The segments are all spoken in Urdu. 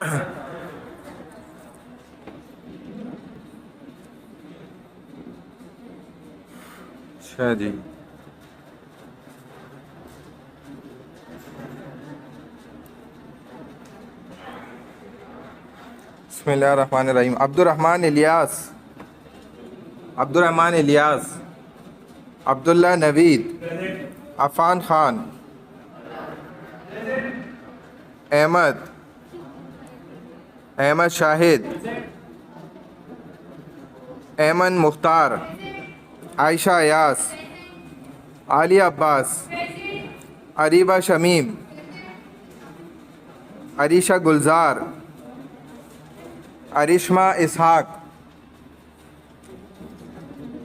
اچھا جی، بسم اللہ الرحمن الرحیم. عبدالرحمن الیاس، عبدالرحمن الیاس، عبداللہ نوید، عفان خان، احمد، احمد شاہد، ایمن مختار، عائشہ ایاس، عالیہ عباس، عریبہ شمیم، عریشہ گلزار، عریشمہ اسحاق،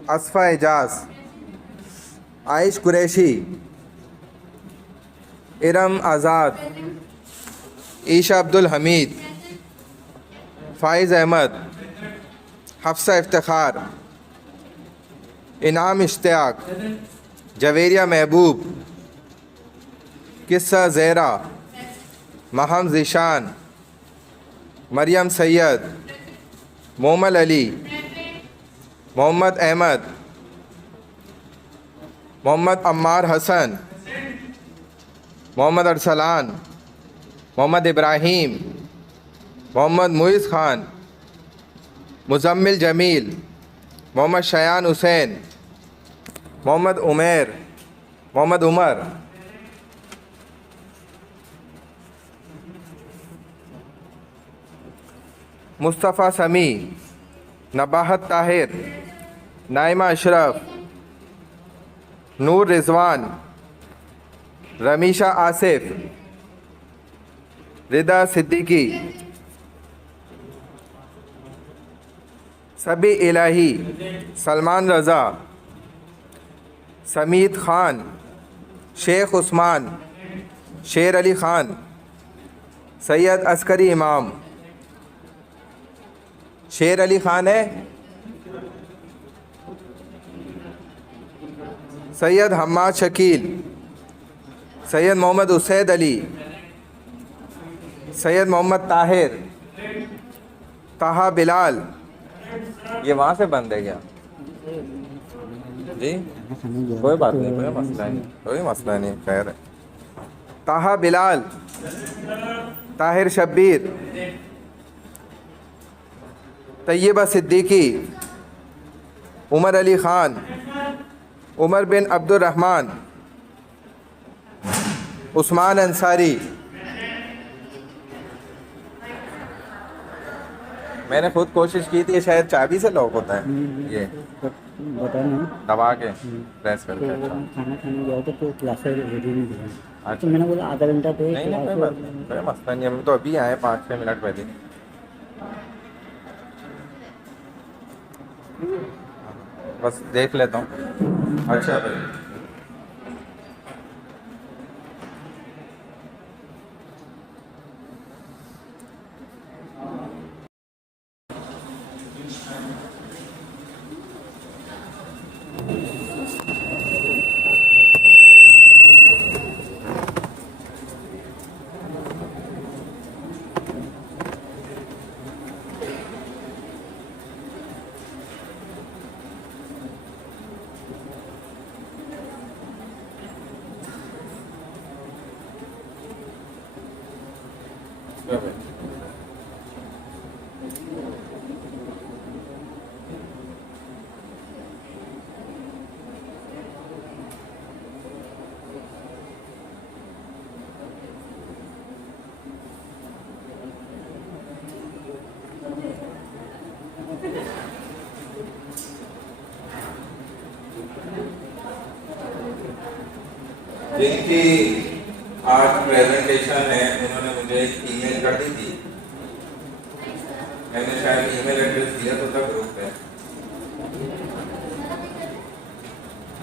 اصفہ اعجاز، عائش قریشی، ارم آزاد، عیشہ عبدالحمید، فائز احمد، حفصہ افتخار، انعام اشتیاق، جویریہ محبوب، قصہ زہرا، مہم ذیشان، مریم سید، مومل علی، محمد احمد، محمد عمار حسن، محمد ارسلان، محمد ابراہیم، محمد معیز خان، مزمل جمیل، محمد شایان حسین، محمد عمیر، محمد عمر، مصطفیٰ سمیع، نباہت طاہر، نائمہ اشرف، نور رضوان، رمیشہ آصف، رضا صدیقی، سبی الہی، سلمان رضا، سمیت خان، شیخ عثمان، شیر علی خان، سید عسکری امام. شیر علی خان ہے، سید حماد شکیل، سید محمد اسید علی، سید محمد طاہر، طہا بلال. یہ وہاں سے بند ہے کیا؟ جی کوئی بات نہیں، کوئی مسئلہ نہیں، کوئی مسئلہ نہیں، خیر ہے. طہا بلال، طاہر شبیر، طیبہ صدیقی، عمر علی خان، عمر بن عبد الرحمن، عثمان انصاری. میں نے خود کوشش کی تھی، شاید چابی سے لاک ہوتا ہے یہ دبا کے پریس کر کے. کھانا کھانے گیا تو کلاس ریڈی نہیں دیا تو میں نے بولا آدھا گھنٹہ پہ نہیں نہیں، کوئی مسئلہ نہیں، ہم تو ابھی آئے 5-6 منٹ پہلے. بس دیکھ لیتا ہوں. اچھا بھائی، جن کی آج پریزنٹیشن ہے انہوں نے مجھے ایک ای میل کر دی تھی. میں نے شاید ای میل ایڈریس دیا تو تھا گروپ پہ.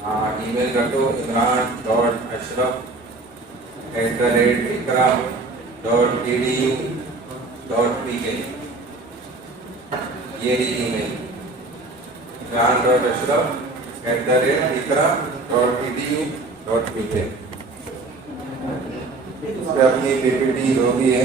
ہاں ای میل کر دو imran.ashraf@ikra.edu.pk. یہ ای میل imran.ashraf@ikra.edu.pk. اس پہ اپنی پی پی ٹی جو بھی ہے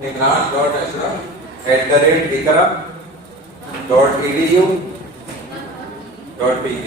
Ikra@ikra.edu.pk.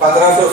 1500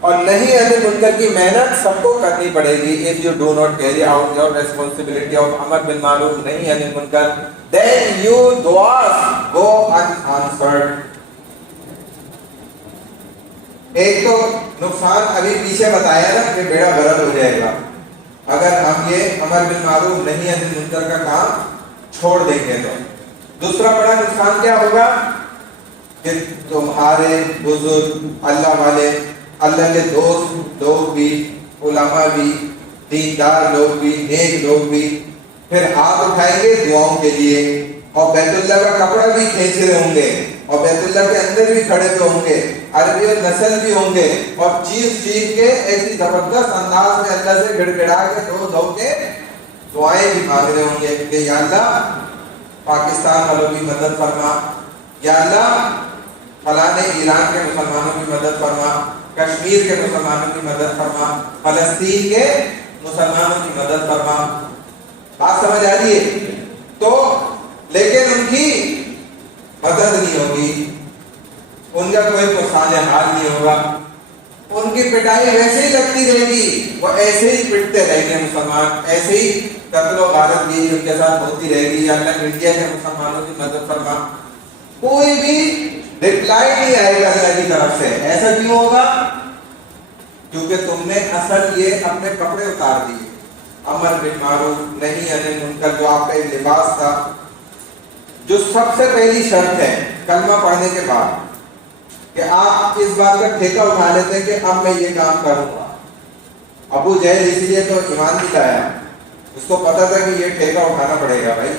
اور نہیں انل منکر کی محنت سب کو کرنی پڑے گی. if you do not carry out your responsibility of amar bil ma'ruf nahi anil munkar, then your du'as go unanswered. ایک تو نقصان ابھی پیچھے بتایا نا کہ بیڑا غرق ہو جائے گا اگر ہم یہ امر بالمعروف نہیں انل منکر کا کام چھوڑ دیں گے. تو دوسرا بڑا نقصان کیا ہوگا کہ تمہارے بزرگ اللہ والے اللہ کے دوست لوگ بھی علماء بھی دیندار لوگ بھی نیک لوگ بھی پھر ہاتھ اٹھائیں گے دعاؤں کے لیے اور بیت اللہ کا کپڑا بھی کھینچ رہے ہوں گے اور بیت اللہ کے اندر بھی کھڑے ہوئے ہوں گے, عربی اور نسل بھی ہوں گے اور چیخ کے ایسی زبردست انداز میں اللہ سے گڑ گڑا کے دھو کے دعائیں بھی مانگ رہے ہوں گے کہ یا اللہ پاکستان والوں کی مدد فرما, یا اللہ فلاں ایران کے مسلمانوں کی مدد فرما, کشمیر کے مسلمانوں کی مدد فرما, فلسطین کے مسلمانوں کی مدد فرما. بات سمجھ آ رہی ہے؟ تو لیکن ان کی مدد نہیں ہوگی, ان کا کوئی پرسان حال نہیں ہوگا, ان کی پٹائی ویسے ہی لگتی رہے گی, وہ ایسے ہی پٹتے رہیں گے مسلمان, ایسے ہی قتل و غارت بھی ان کے ساتھ ہوتی رہے گی. یا اللہ انڈیا کے مسلمانوں کی مدد فرما, کوئی بھی ریپلائی نہیں آئے گا اللہ کی طرف سے. ایسا کیوں ہوگا؟ کیونکہ تم نے اصل یہ اپنے کپڑے اتار دیے. امر بالمعروف نہیں انل منکر جو آپ کا ایک لباس تھا, جو سب سے پہلی شرط ہے کلمہ پڑھنے کے بعد کہ آپ اس بات کا ٹھیکہ اٹھا لیتے ہیں کہ اب میں یہ کام کروں گا. ابو جہل اس لیے تو ایمان نہیں لایا, اس کو پتا تھا کہ یہ ٹھیکہ اٹھانا پڑے گا بھائی,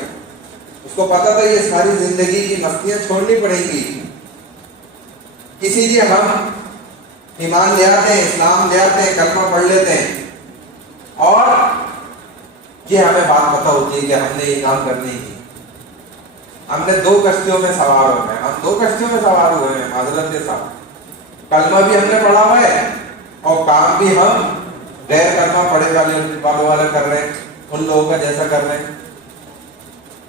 اس کو پتا تھا یہ ساری زندگی کی مستیاں چھوڑنی پڑیں گی. اسی لیے ہم ایمان لے آتے ہیں, اسلام لے آتے ہیں, کلمہ پڑھ لیتے ہیں اور یہ ہمیں بات پتہ ہوتی ہے کہ ہم نے یہ کام کرنی ہے. ہم نے 2 کشتیوں میں سوار ہو گئے, ہم 2 کشتیوں میں سوار ہوئے ہیں معذرت کے ساتھ. کلمہ بھی ہم نے پڑھا ہوا ہے اور کام بھی ہم غیر کلمہ پڑھے والوں والا کر رہے ہیں, ان لوگوں کا جیسا کر رہے ہیں.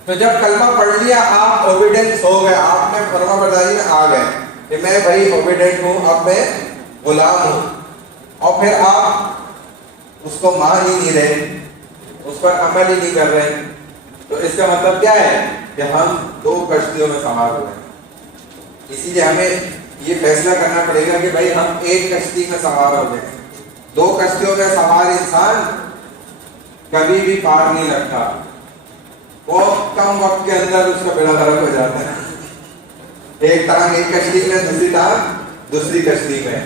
تو جب کلمہ پڑھ لیا آپ اوبیڈنس ہو گئے, آپ نے فرما برداری میں آ گئے کہ میں بھائی اوبیڈنٹ ہوں, اب میں غلام ہوں, اور پھر آپ اس کو مان ہی نہیں رہے, اس پر عمل ہی نہیں کر رہے, تو اس کا مطلب کیا ہے کہ ہم 2 کشتیوں میں سوار ہو گئے. اسی لیے ہمیں یہ فیصلہ کرنا پڑے گا کہ بھائی ہم ایک کشتی میں سوار ہو گئے. 2 کشتیوں میں سوار انسان کبھی بھی پار نہیں لگتا, وہ کم وقت کے اندر اس کا بیڑا غرق ہو جاتا ہے. ایک ٹانگ ایک کشتی میں, دوسری ٹانگ دوسری کشتی میں,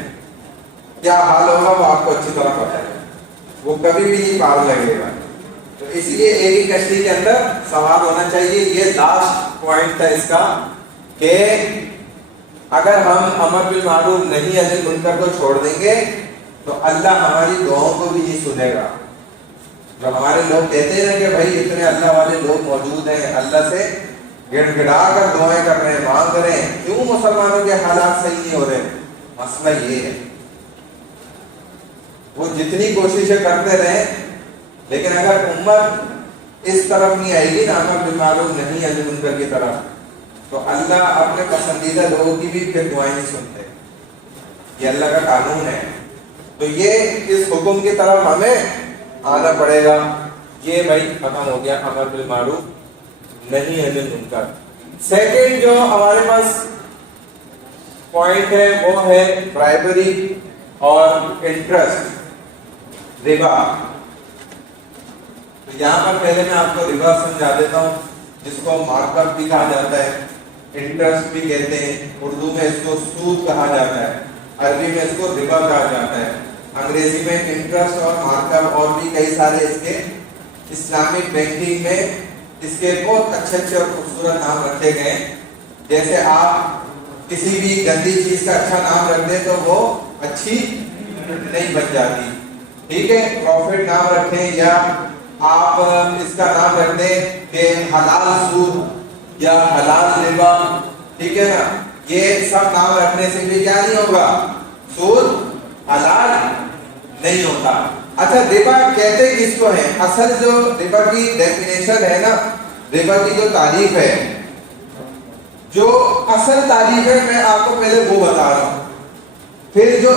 کیا حال ہوگا وہ آپ کو اچھی طرح پتا ہے, وہ کبھی بھی نہیں پار لگے گا. تو اس لیے ایک ہی کشتی کے اندر سوار ہونا چاہیے. یہ لاسٹ پوائنٹ تھا اس کا کہ اگر ہم امر بالمعروف نہیں انل منکر کو چھوڑ دیں گے تو اللہ ہماری دعاؤں کو بھی نہیں سنے گا. جو ہمارے لوگ کہتے ہیں نا کہ بھائی اتنے اللہ والے لوگ موجود ہیں, اللہ سے گڑ گڑا کر دعائیں کر رہے ہیں, مانگ رہے ہیں, کیوں مسلمانوں کے حالات صحیح نہیں ہو رہے؟ مسئلہ یہ ہے وہ جتنی کوششیں کرتے رہیں لیکن اگر امت اس طرف نہیں آئے گی نا امر بالمعروف نہیں انل منکر کی طرف, تو اللہ اپنے پسندیدہ لوگوں کی بھی پھر دعائیں نہیں سنتے. یہ اللہ کا قانون ہے. تو یہ اس حکم کی طرف ہمیں آنا پڑے گا. یہ بھائی ختم ہو گیا امر بالمعروف نہیں انل منکر. سیکنڈ جو ہمارے پاس پوائنٹ ہے وہ ہے برائبری اور انٹرسٹ, ربا. یہاں پر پہلے میں آپ کو ربا سمجھا دیتا ہوں, جس کو مارک اپ بھی کہا جاتا ہے, انٹرسٹ بھی کہتے ہیں, اردو میں اس کو سود کہا جاتا ہے, عربی میں اس کو ربا کہا جاتا ہے, انگریزی میں انٹرسٹ اور مارک اپ, اور بھی کئی سارے اس کے اسلامک بینکنگ میں اس کے بہت اچھے اچھے اور خوبصورت نام رکھے گئے. جیسے آپ کسی بھی گندی چیز کا اچھا نام رکھ دیں تو وہ اچھی نہیں بن جاتی, ٹھیک ہے. پروفٹ نام رکھیں یا آپ اس کا نام رکھ دیں کہ حلال سود یا حلال ربا, ٹھیک ہے نا. یہ سب نام رکھنے سے بھی کیا نہیں ہوگا, سود حلال نہیں ہوتا. اچھا ربا کہتے کس کو ہے؟ اصل جو ربا کی ڈیفینیشن ہے نا, ربا کی جو تعریف ہے, جو اصل تعریف ہے میں آپ کو پہلے وہ بتا رہا ہوں, پھر جو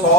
100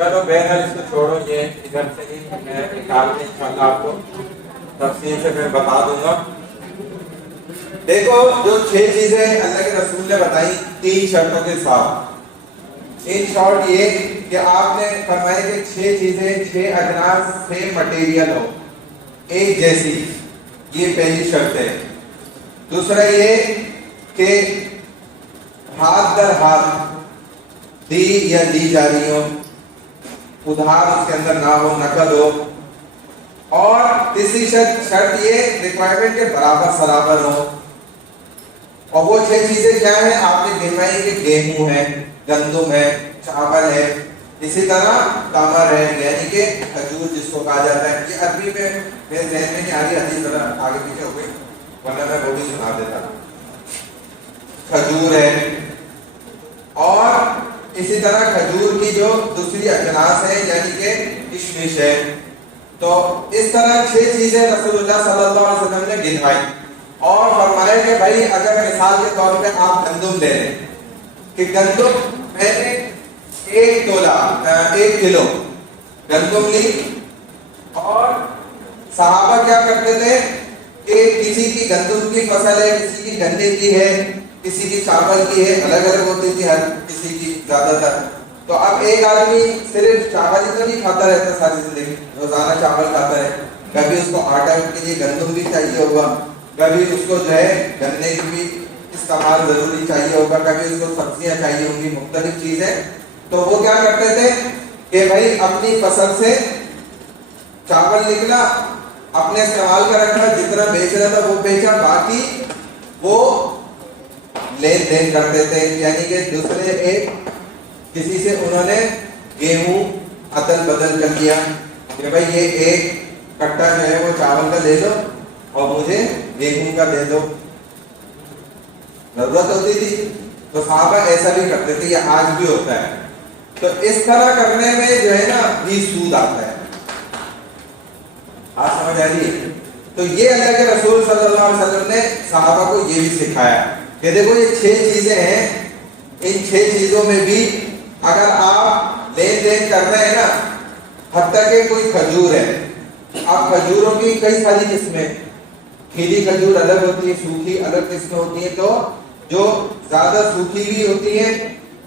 چلو بہرحال اس کو چھوڑو، یہ ادھر سے ہی میں نکال کے انشاءاللہ آپ کو تفصیل سے میں بتا دوں گا۔ دیکھو جو 6 چیزیں اللہ کے رسول نے بتائی 3 شرطوں کے ساتھ، ان شارٹ یہ کہ آپ نے فرمایا کہ 6 چیزیں 6 اجناس سیم مٹیریل ہو، ایک جیسی، یہ پہلی شرط ہے۔ دوسرا یہ کہ ہاتھ در ہاتھ دی یا دی جا رہی ہو، ادھار اس کے اندر نہ ہو، نقد ہو۔ اور تیسری شرط یہ ریکوائرمنٹ کے برابر سرابر ہو۔ اور وہ 6 چیزیں کیا ہیں آپ نے گنوائی کہ گیہوں ہے، گندم ہے، چاول ہے، اسی طرح تمر ہے یعنی کہ کھجور جس کو کہا جاتا ہے۔ یہ عربی میں میرے ذہن میں نہیں آ رہی، حدیث ذرا آگے پیچھے ہو گئی ورنہ میں وہ بھی سنا دیتا۔ کھجور ہے، اور اسی طرح کھجور کی جو دوسری اجناس ہے یعنی کہ کشمش ہے۔ تو اس طرح 6 چیزیں رسول اللہ صلی اللہ علیہ وسلم نے گنوائی اور فرمایا کہ بھائی اگر مثال کے طور پہ آپ گندم لے لیں کہ گندم میں نے 1 تولہ 1 کلو گندم لی، اور صحابہ کیا کرتے تھے کہ کسی کی گندم کی فصل ہے، کسی کی گنے کی ہے، کسی کی چاول کی ہے، الگ الگ ہوتی تھی ہر کسی کی زیادہ تر۔ تو اب ایک آدمی صرف چاول ہی تو نہیں کھاتا رہتا ساری زندگی، روزانہ چاول کھاتا ہے، کبھی اس کو آٹا کے لیے گندم بھی چاہیے ہوگا، کبھی اس کو جو ہے گنے کی بھی استعمال ضروری چاہیے ہوگا، کبھی اس کو سبزیاں چاہیے ہوں گی، مختلف چیزیں۔ تو وہ کیا کرتے تھے کہ بھائی اپنی فصل سے چاول نکلا، اپنے استعمال کا رکھا، جتنا بیچ رہا تھا وہ بیچا، باقی وہ لین دین کرتے تھے، یعنی کہ دوسرے ایک کسی سے انہوں نے گیہوں عدل بدل کر دیا کہ بھائی یہ 1 کٹا جو ہے وہ چاول کا لے لو اور مجھے گیہوں کا دے دو، ضرورت ہوتی تھی تو صحابہ ایسا بھی کرتے تھے، یہ آج بھی ہوتا ہے۔ تو اس طرح کرنے میں جو ہے نا بھی سود آتا ہے، آپ سمجھ آ رہی ہے؟ تو یہ اللہ کے رسول صلی اللہ علیہ وسلم نے صحابہ کو یہ بھی سکھایا کہ دیکھو یہ 6 چیزیں ہیں، ان 6 چیزوں میں بھی اگر آپ لین دین کر رہے ہیں نا، حتیٰ کہ کوئی کھجور ہے، اب کھجوروں کی کئی ساری قسمیں، کھیلی کھجور الگ ہوتی ہے، سوکھی الگ قسمیں ہوتی ہیں، تو جو زیادہ سوکھی بھی ہوتی ہیں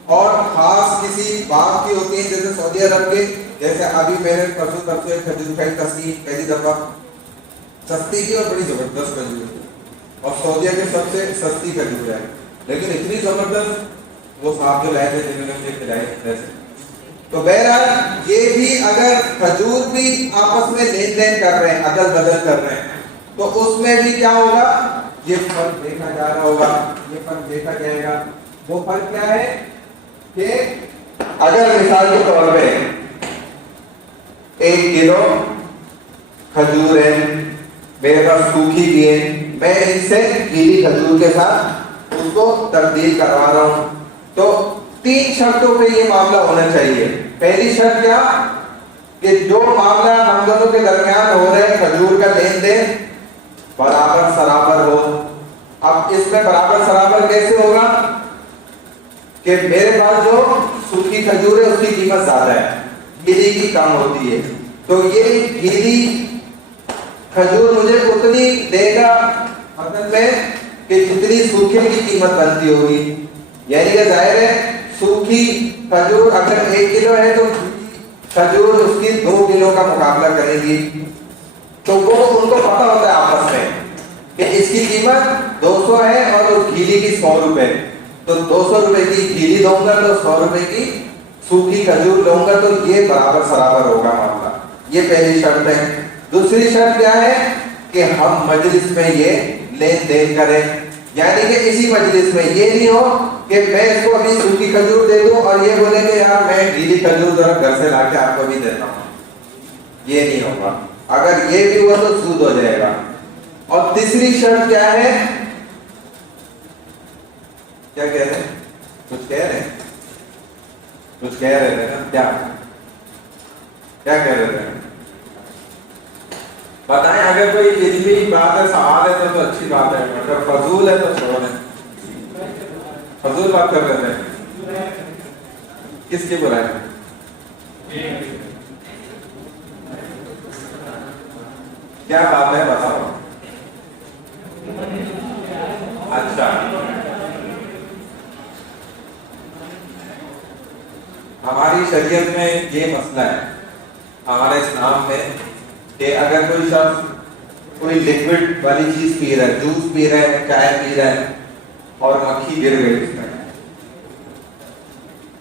اور خاص کسی باغ کی ہوتی ہیں، جیسے سعودی عرب کے، جیسے ابھی میں نے پرسوں ایک کھجور کھائی پہلی دفعہ، سستی کی اور بڑی زبردست کھجور ہے، اور سعودیہ کی سب سے سستی کھجور ہے، لیکن اتنی زبردست وہ صاحب جو لائے تھے جنہوں نے مجھے کھلائی ایسے۔ تو بہرحال یہ بھی اگر کھجور بھی آپس میں لین دین کر رہے ہیں، عدل بدل کر رہے ہیں، تو اس میں بھی کیا ہوگا، یہ فرق دیکھا جا رہا ہوگا، یہ فرق دیکھا جائے گا۔ وہ فرق کیا ہے کہ اگر مثال کے طور پہ 1 کلو کھجور ہے، میرے پاس سوکھی بھی ہے، میں ان سے گیلی کھجور کے ساتھ اس کو تبدیل کروا رہا ہوں، تو 3 شرطوں پہ یہ معاملہ ہونا چاہیے۔ پہلی شرط کیا کہ جو معاملہ ہم دونوں کے درمیان ہو رہا ہے کھجور کا لین دین برابر سرابر ہو۔ اب اس میں برابر سرابر کیسے ہوگا کہ میرے پاس جو سوکھی کھجور ہے اس کی قیمت زیادہ ہے، گیلی کی کم ہوتی ہے، تو یہ گیلی کھجور مجھے اتنی دے گا مطلب میں کہ جتنی سوکھے کی قیمت بنتی ہوگی، یعنی کہ ظاہر ہے سوکھی کھجور اگر 1 کلو ہے تو کھجور اس کی 2 کلو کا مقابلہ کرے گی، تو وہ ان کو پتہ ہوتا ہے آپس میں کہ اس کی قیمت 200 ہے اور اس گیلی کی 100 روپے، تو 200 روپے کی گیلی دوں گا تو 100 روپے کی سوکھی کھجور لوں گا، تو یہ برابر سرابر ہوگا معاملہ۔ یہ پہلی شرط ہے۔ دوسری شرط کیا ہے کہ ہم مجلس میں یہ لین دین کریں، یعنی کہ اسی مجلس میں یہ نہیں ہو کہ میں اس کو ابھی سوکھی کھجور دے دوں اور یہ بولے کہ یار میں گیلی کھجور ذرا گھر سے لا کے آپ کو بھی دیتا ہوں، یہ نہیں ہوگا۔ اگر یہ بھی ہوا تو سود ہو جائے گا۔ اور تیسری شرط کیا ہے، کیا کہہ رہے ہیں، کچھ کہہ رہے ہیں، کچھ کہہ رہے ہیں نا، کیا کہہ رہے ہیں بتائیں۔ اگر کوئی علمی بات ہے، سوال ہے تو اچھی بات ہے، اگر فضول ہے تو چھوڑ دیں۔ فضول بات کر رہے ہیں، کس کی برائی؟ کیا بات ہے بتاؤ؟ اچھا، ہماری شریعت میں یہ مسئلہ ہے ہمارے اسلام میں کہ اگر کوئی شخص کوئی لیکوڈ والی چیز پی رہا ہے، جوس پی رہا ہے، چائے پی رہا ہے اور مکھی گر گئی اس میں،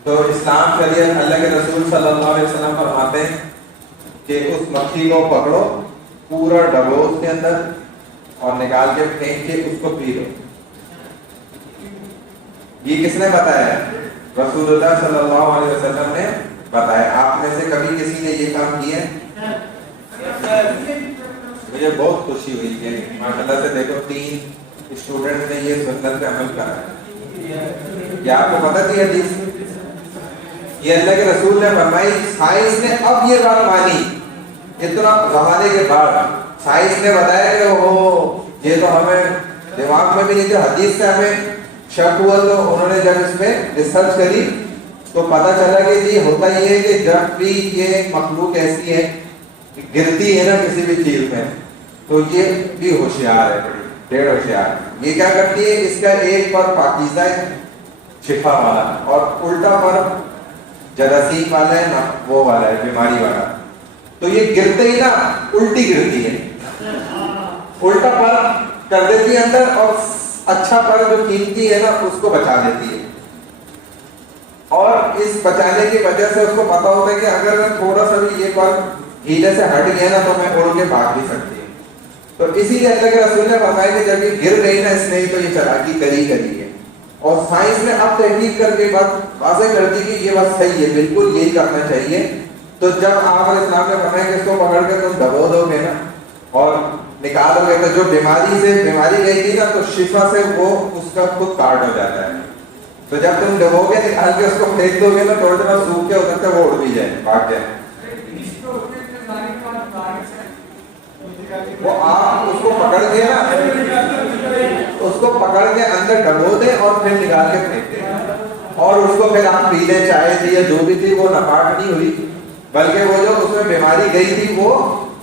تو اسلام شریعت اللہ کے رسول صلی اللہ علیہ وسلم فرماتے ہیں کہ اس مکھی کو پکڑو، پورا ڈبو اس کے اندر اور نکال کے پھینک کے اس کو پی لو۔ یہ کس نے بتایا ہے؟ رسول اللہ صلی اللہ علیہ وسلم نے بتایا۔ آپ میں سے کبھی کسی نے یہ کام کیا ہے؟ مجھے بہت خوشی ہوئی کہ ماشاءاللہ سے دیکھو 3 اسٹوڈنٹ نے یہ سنت پہ عمل کرا ہے۔ کیا آپ کو پتہ تھی حدیث؟ یہ اللہ کے رسول نے فرمائی، سائنس نے اب یہ بات مانی، اتنا زمانے کے بعد سائنس نے بتایا کہ وہ یہ تو ہمیں دماغ میں بھی نہیں تھا، حدیث سے ہمیں شک ہوا، تو انہوں نے جب اس میں ریسرچ کری تو پتہ چلا کہ یہ ہوتا یہ ہے کہ جب بھی یہ مخلوق ایسی ہے گرتی ہے نا کسی بھی چیز میں، تو یہ بھی ہوشیار ہے، ڈیڑھ ہوشیار ہے۔ یہ کیا کرتی ہے؟ اس کا ایک پر پاکیزہ ہے، شفا والا، اور الٹا پر جراثیم والا ہے نا، وہ والا ہے، بیماری والا۔ تو یہ گرتے ہی نا الٹی گرتی ہے، الٹا پر کر دیتی ہے اندر، اور اچھا پر جو قیمتی ہے نا اس کو بچا دیتی ہے۔ اور اس بچانے کی وجہ سے اس کو پتا ہوتا ہے کہ اگر میں تھوڑا سا بھی یہ پر ہیلے سے ہٹ گیا نا تو میں اڑ کے بھاگ بھی سکتی ہوں۔ تو اسی لیے اللہ کے رسول نے فرمایا کہ جب یہ گر گئی نا اس نے تو یہ چلاکی کری ہے، اور سائنس نے اب تحقیق کر کے بات واضح کر دی کہ یہ بات صحیح ہے، بالکل یہی کرنا چاہیے۔ تو جب آپ علیہ السلام نے فرمایا کہ اس کو پکڑ کے تم دبو دو گے نا اور نکالو گے، تو جو بیماری گئی تھی نا تو شفا سے وہ اس کا خود کاٹ ہو جاتا ہے۔ تو جب تم دبو گے نکال کے اس کو پھینک دو گے نا، تھوڑے دیر بعد سوکھ کے ادھر سے وہ اڑ بھی جائے، بھاگ جائے۔ وہ آپ اس کو پکڑ کے نا، اس کو پکڑ کے اندر ڈبو دیں اور پھر نکال کے پھینک دیں، اور اس کو پھر آپ پی لیں، چائے تھی یا جو بھی تھی وہ نپاٹ نہیں ہوئی، بلکہ وہ جو اس میں بیماری گئی تھی وہ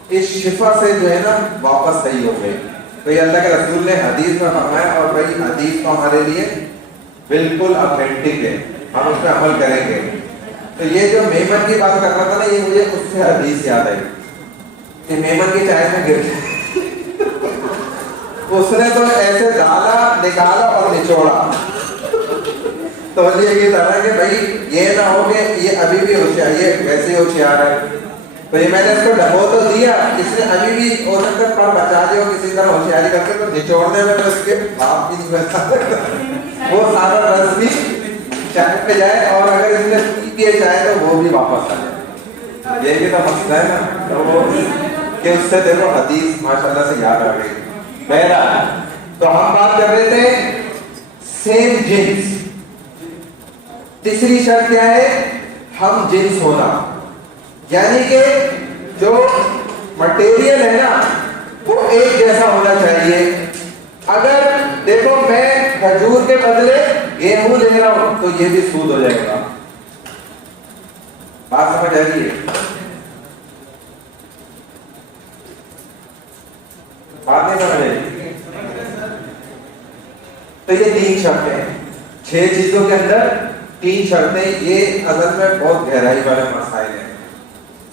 اس شفا سے جو ہے نا واپس صحیح ہو گئی۔ تو یہ اللہ کے رسول نے حدیث میں فرمایا، اور بھائی حدیث تو ہمارے لیے بالکل اوتھینٹک ہے، ہم اس پہ عمل کریں گے۔ تو یہ جو میمن کی بات کر رہا تھا نا، یہ مجھے اس سے حدیث یاد آئی کہ میمن کی چائے میں گر اس نے تو ایسے ڈالا، نکالا اور نچوڑا، تو یہ طرح کہ بھائی یہ نہ ہو کہ یہ ابھی بھی ہوشیار، یہ ویسے ہی ہوشیار ہے۔ تو یہ میں نے اس کو ڈبو تو دیا، اس نے ابھی بھی ہو سکتا ہے پر بچا دیا کسی طرح ہوشیاری کر کے، تو نچوڑنے میں تو اس کے باپ بھی نہیں بچا سکتا، وہ سارا رس بھی چائے پہ جائے، اور اگر اس نے پی پیے چائے تو وہ بھی واپس آ جائے۔ یہ بھی تو مسئلہ ہے نا، تو وہ کہ اس سے دیکھو حدیث ماشاءاللہ سے یاد آ گئی۔ بہرحال تو ہم بات کر رہے تھے سیم جنس۔ تیسری شرط کیا ہے؟ ہم جنس ہونا، یعنی کہ جو مٹیریل ہے نا وہ ایک جیسا ہونا چاہیے۔ اگر دیکھو میں کھجور کے بدلے گیہوں لے رہا ہوں تو یہ بھی سود ہو جائے گا۔ بات سمجھ آ رہی ہے؟ بات نہیں سمجھ آئی؟ تو یہ 3 شرطیں، 6 چیزوں کے اندر 3 شرطیں، یہ اصل میں بہت گہرائی والے مسائل ہیں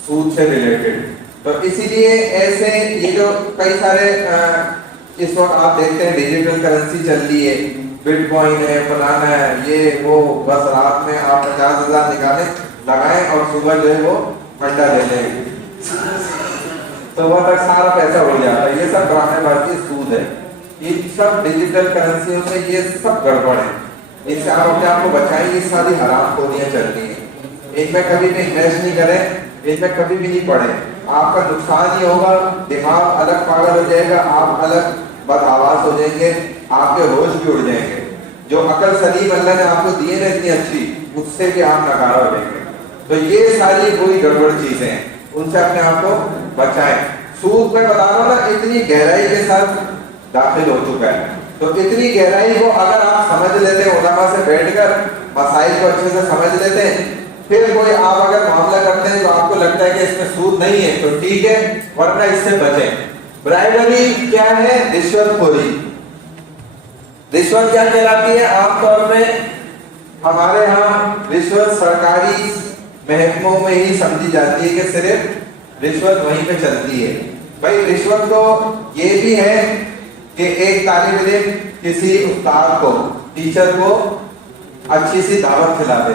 سود سے ریلیٹڈ۔ تو اسی لیے ایسے یہ جو کئی سارے اس وقت آپ دیکھتے ہیں ڈیجیٹل کرنسی چل رہی ہے، بٹ کوائن ہے، فلانا ہے، یہ وہ، بس رات میں آپ 50,000 نکالیں لگائیں اور صبح جو ہے وہ انڈا لے لیں تو وہ تک سارا پیسہ ہو جاتا ہے۔ یہ سب ڈرامے بازی سود ہے، یہ سب ڈیجیٹل کرنسیوں سے یہ سب گڑبڑ ہے، ان سے آپ اپنے آپ کو بچائیں۔ یہ ساری حرام خوریاں چلتی ہیں، ان میں کبھی بھی انویسٹ نہیں کریں، ان میں کبھی بھی نہیں پڑھیں، آپ کا نقصان ہی ہوگا، دماغ الگ پاگل ہو جائے گا، آپ الگ بد آواز ہو جائیں گے، آپ کے ہوش بھی اڑ جائیں گے۔ جو عقل سلیم اللہ نے آپ کو دیے نا اتنی اچھی، اس سے بھی آپ ناکارہ ہو جائیں گے۔ تو یہ ساری کوئی گڑبڑ چیزیں ہیں، ان سے اپنے آپ کو بچائیں۔ سود میں بتا رہا ہوں نا اتنی گہرائی کے ساتھ داخل ہو چکا ہے، تو اتنی گہرائی کو اگر آپ سمجھ لیتے ہیں، علماء سے بیٹھ کر مسائل کو اچھے سے سمجھ لیتے ہیں، پھر کوئی آپ اگر معاملہ کرتے ہیں تو آپ کو لگتا ہے کہ اس میں سود نہیں ہے تو ٹھیک ہے، ورنہ اس سے بچیں۔ برائبری کیا ہے؟ رشوت خوری۔ رشوت کیا کہلاتی ہے؟ عام طور پہ ہمارے ہاں رشوت سرکاری محکموں میں ہی سمجھی جاتی ہے کہ صرف رشوت وہیں پہ چلتی ہے۔ بھائی رشوت تو یہ بھی ہے کہ ایک طالب علم کسی استاد کو، ٹیچر کو اچھی سی دعوت کھلا دے،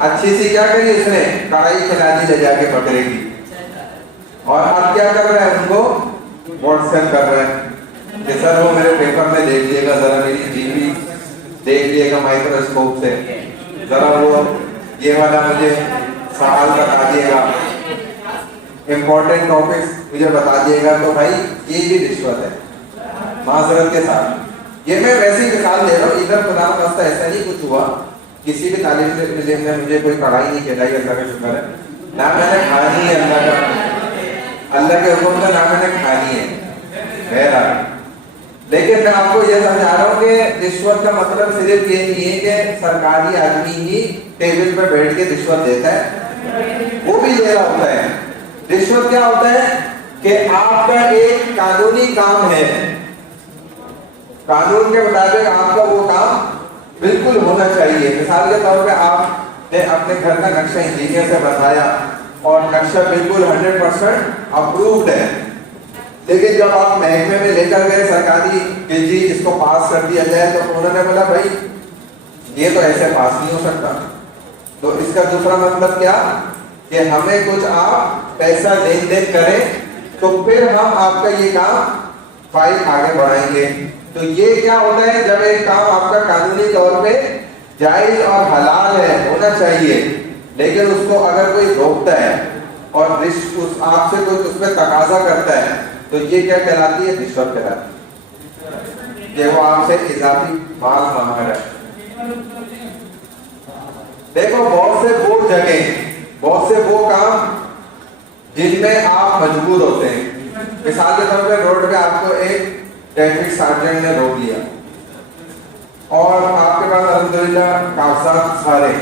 اچھی سی کیا کری اس نے؟ کڑھائی کھلا دی لے جا کے بکرے کی، اور اب کیا کر رہا ہے؟ ان کو واٹس ایپ کر رہا ہے کہ سر وہ میرے پیپر میں دیکھ لیے گا، ذرا میری جی بی دیکھ لیے گا مائکروسکوپ سے، ذرا وہ یہ والا مجھے سوال بتا دیے گا، امپورٹنٹ ٹاپکس مجھے بتا دیے گا۔ تو بھائی یہ بھی رشوت ہے معذرت کے ساتھ۔ یہ میں ویسی مثال دے رہا ہوں، ادھر خدا نخواستہ ایسا نہیں کچھ ہوا، کسی بھی طالب علم نے مجھے کوئی کڑھائی نہیں کھلائی، اللہ کا شکر ہے، نہ میں نے کھانی ہے، اللہ کے حکم سے نہ میں نے کھانی ہے، بہرحال۔ لیکن میں آپ کو یہ سمجھا رہا ہوں کہ رشوت کا مطلب صرف یہ نہیں ہے کہ سرکاری آدمی ہی ٹیبل پہ بیٹھ کے رشوت دیتا ہے، وہ بھی دے رہا ہوتا ہے۔ رشوت کیا ہوتا ہے کہ آپ کا ایک قانونی کام ہے، قانون کے مطابق آپ کا وہ کام بالکل ہونا چاہیے۔ مثال کے طور پہ آپ نے اپنے گھر کا نقشہ انجینئر سے بنایا اور نقشہ بالکل 100% اپرووڈ ہے، لیکن جب آپ محکمے میں لے کر گئے سرکاری کہ جی اس کو پاس کر دیا جائے، تو انہوں نے بولا بھائی یہ تو ایسے پاس نہیں ہو سکتا۔ تو اس کا دوسرا مطلب کیا کہ ہمیں کچھ آپ پیسہ لین دین کریں تو پھر ہم آپ کا یہ کام فائل آگے بڑھائیں گے۔ تو یہ کیا ہوتا ہے؟ جب ایک کام آپ کا قانونی طور پہ جائز اور حلال ہے، ہونا چاہیے، لیکن اس کو اگر کوئی روکتا ہے اور آپ سے کوئی اس پہ تقاضا کرتا ہے تو یہ کیا کہلاتی ہے؟ رشوت کہلاتی ہے، کہ وہ آپ سے اضافی مال مانگ رہا ہے۔ دیکھو بہت سے وہ جگہ، بہت سے وہ کام جن میں آپ مجبور ہوتے ہیں۔ مثال کے طور پہ روڈ پہ آپ کو ایک ٹریفک سارجنٹ نے روک لیا اور آپ کے پاس الحمدللہ کاغذات سارے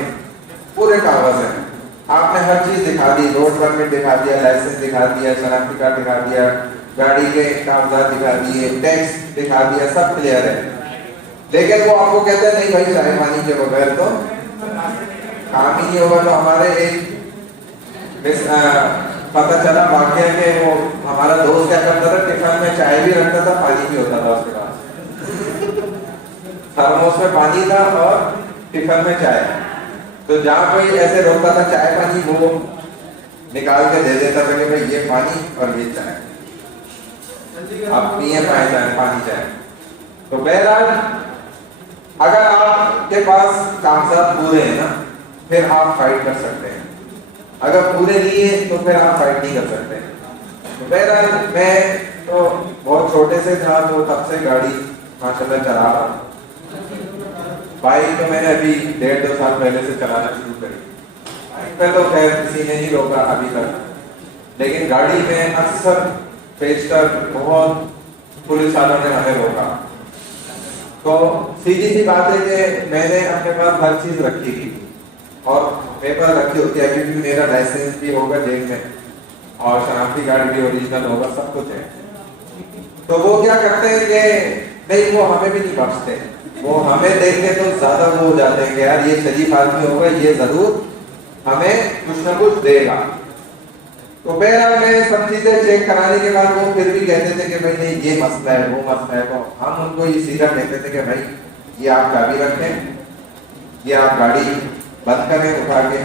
پورے کاغذ ہیں، آپ نے ہر چیز دکھا دی، روڈ پرمٹ دکھا دیا، لائسنس دکھا دیا، شناختی کارڈ دکھا دیا، گاڑی کے کاغذات دکھا دیے، ٹیکس دکھا دیا، سب کلیئر ہے، لیکن وہ آپ کو کہتے ہیں نہیں بھائی چائے پانی کے بغیر تو کام ہی نہیں ہوگا۔ تو ہمارے ایک پتہ چلا واقعہ کہ وہ ہمارا دوست کیا کرتا تھا، ٹفن میں چائے بھی رکھتا تھا، پانی بھی ہوتا تھا اس کے پاس، تھرموس میں پانی تھا اور ٹفن میں چائے۔ تو جہاں کوئی ایسے روکتا تھا چائے پانی، وہ نکال کے دے دیتا تھا کہ بھائی یہ پانی اور یہ چائے، آپ پیئے پائے جائیں پانی چائے۔ تو بہرحال اگر آپ کے پاس کاغذات پورے ہیں نا پھر آپ فائٹ کر سکتے ہیں، اگر پورے نہیں ہیں تو پھر آپ فائٹ نہیں کر سکتے۔ تو بہرحال میں تو بہت چھوٹے سے تھا تو تب سے گاڑی ماشاءاللہ چلا رہا، بائک تو میں نے ابھی 1.5-2 سال پہلے سے چلانا شروع کری، بائک پہ تو خیر کسی نے نہیں روکا ابھی تک، لیکن گاڑی میں اکثر پیشتر بہت پولیس والوں نے ہمیں روکا۔ تو سیدھی سی بات ہے کہ میں نے اپنے پاس ہر چیز رکھی تھی اور پیپر رکھی ہوتی ہے، ابھی بھی میرا لائسنس بھی ہوگا جیب میں اور شناختی کارڈ بھی اوریجنل ہوگا، سب کچھ ہے۔ تو وہ کیا کرتے ہیں کہ نہیں وہ ہمیں بھی نہیں بخشتے، وہ ہمیں دیکھ کے تو زیادہ وہ ہو جاتے ہیں کہ یار یہ شریف آدمی ہوگا، یہ ضرور ہمیں کچھ نہ کچھ دے گا۔ تو بہرحال میں سب چیزیں چیک کرانے کے بعد وہ پھر بھی کہتے تھے کہ بھائی نہیں یہ مسئلہ ہے وہ مسئلہ ہے، تو ہم ان کو یہ سیدھا کہتے تھے کہ بھائی یہ آپ چابی رکھیں، یہ آپ گاڑی بند کریں اٹھا کے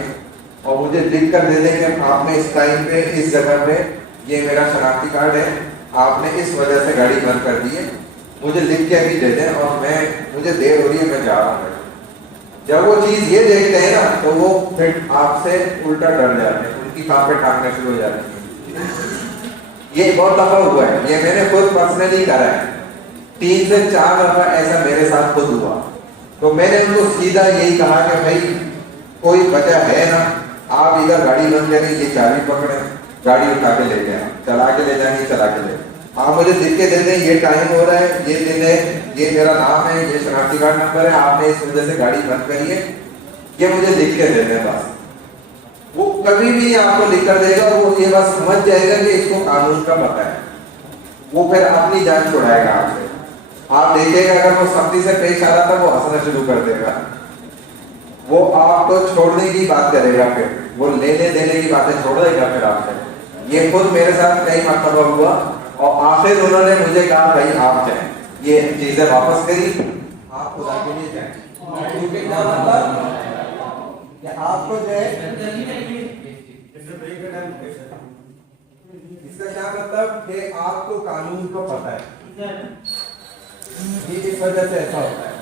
اور مجھے لکھ کر دے دیں کہ آپ نے اس ٹائم پہ اس جگہ پہ یہ میرا شناختی کارڈ ہے، آپ نے اس وجہ سے گاڑی بند کر دی ہے، مجھے لکھ کے ابھی دے دیں اور مجھے دیر ہو رہی ہے میں جا رہا ہوں۔ جب وہ چیز یہ دیکھتے ہیں نا تو وہ پھر آپ سے الٹا ڈر جاتے ہیں، ان کی کام پہ ٹانگنا شروع ہو جاتی ہیں۔ یہ بہت دفعہ ہوا ہے، یہ میں نے خود پرسنلی کرا ہے، 3 سے 4 دفعہ ایسا میرے ساتھ خود ہوا۔ تو میں نے ان کو سیدھا یہی کہا کہ بھائی کوئی وجہ ہے نا، آپ ادھر گاڑی بند کریں، یہ چابی پکڑیں، گاڑی اٹھا کے لے جائیں، چلا کے لے جائیں گے چلا کے لے، آپ مجھے لکھ کے دے دیں یہ ٹائم ہو رہا ہے، یہ دن ہے، یہ میرا نام ہے، یہ شناختی کارڈ نمبر ہے، آپ نے اس وجہ سے گاڑی بند کری ہے، یہ مجھے لکھ کے دے دیں بس. وہ کبھی بھی آپ کو لکھ کر دے گا اور وہ یہ بات سمجھ جائے گا کہ اس کو قانون کا پتہ ہے. وہ پھر اپنی جان چھڑائے گا آپ سے. آپ دیکھیں گا اگر وہ سختی سے پیش آ رہا تھا وہ ہنسنا شروع کر دے گا. وہ آپ کو چھوڑنے کی بات کرے گا, پھر وہ لینے دینے کی باتیں چھوڑ دے گا پھر آپ سے. یہ خود میرے ساتھ کئی مرتبہ ہوا اور آخر انہوں نے مجھے کہا بھائی آپ جائیں, یہ چیزیں واپس کری, آپ خدا کے لیے جائیں. کیونکہ کیا مطلب کہ آپ کو جو ہے اس کا کیا مطلب کہ آپ کو قانون کو پتہ ہے, یہ اس وجہ سے ایسا ہوتا ہے.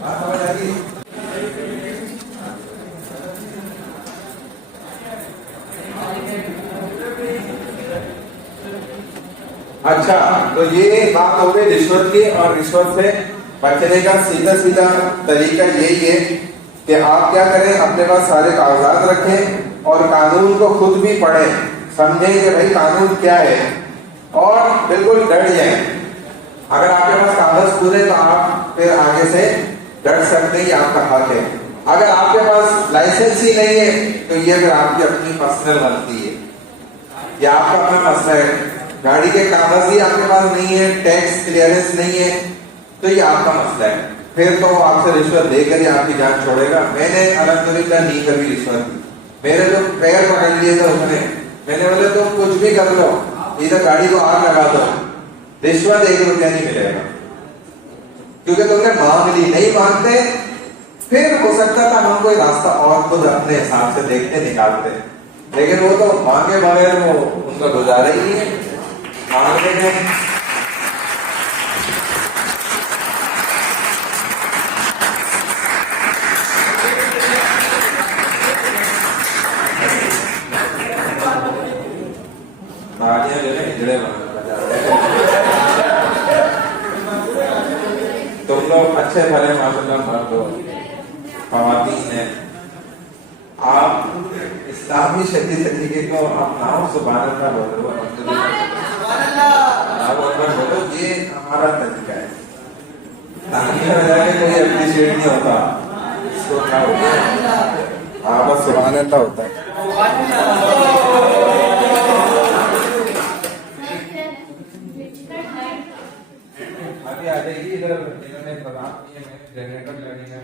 بات سمجھ آ گئی؟ اچھا, تو یہ بات ہو گئی رشوت کی, اور رشوت سے بچنے کا سیدھا سیدھا طریقہ یہی ہے کہ آپ کیا کریں, اپنے پاس سارے کاغذات رکھیں اور قانون کو خود بھی پڑھیں, سمجھیں کہ بھائی قانون کیا ہے, اور بالکل ڈٹ جائیں. اگر آپ کے پاس کاغذ پورے تو آپ پھر آگے سے ڈٹ سکتے ہیں, یہ آپ کا حق ہے. اگر آپ کے پاس لائسنس ہی نہیں ہے تو یہ پھر آپ کی اپنی پرسنل غلطی ہے, یہ آپ کا اپنا مسئلہ ہے. گاڑی کے کاغذ ہی آپ کے پاس نہیں ہے, ٹیکس کلیئرنس نہیں ہے, تو یہ آپ کا مسئلہ ہے. پھر تو آپ سے رشوت دے کر ہی آپ کی جان چھوڑے گا. میں نے الحمدللہ نہیں کبھی رشوت دی. میرے جو پیر پکڑ لیے تھے اس نے, میں نے بولے تو کچھ بھی کر لو, ادھر گاڑی کو آگ لگا دو, رشوت 1 روپیہ نہیں ملے گا, کیونکہ تم نے مانگ لی. نہیں مانگتے پھر ہو سکتا تھا ہم کوئی راستہ اور خود اپنے حساب سے دیکھتے نکالتے, لیکن وہ تو مانگے بغیر وہ ان کا گزارا ہی نہیں ہے. مانگتے ہیں گاڑیاں جو ہے ہجڑے بنا, تم لوگ اچھے بھلے ماشاء اللہ مرد ہو, خواتین ہیں, آپ اسلامی شدید طریقے کو اپناؤ. سبحان اللہ بولو, بولو, یہ ہمارا طریقہ ہے. تعلیم میں جا کے کوئی اپریشیٹ نہیں ہوتا, اس کو کیا ہوتا ہے, ہاں بس سبحان اللہ ہوتا ہے. ابھی آ جائے گی ادھر, انہوں نے پروگرام کیے ہیں, جنریٹر لگیں گے.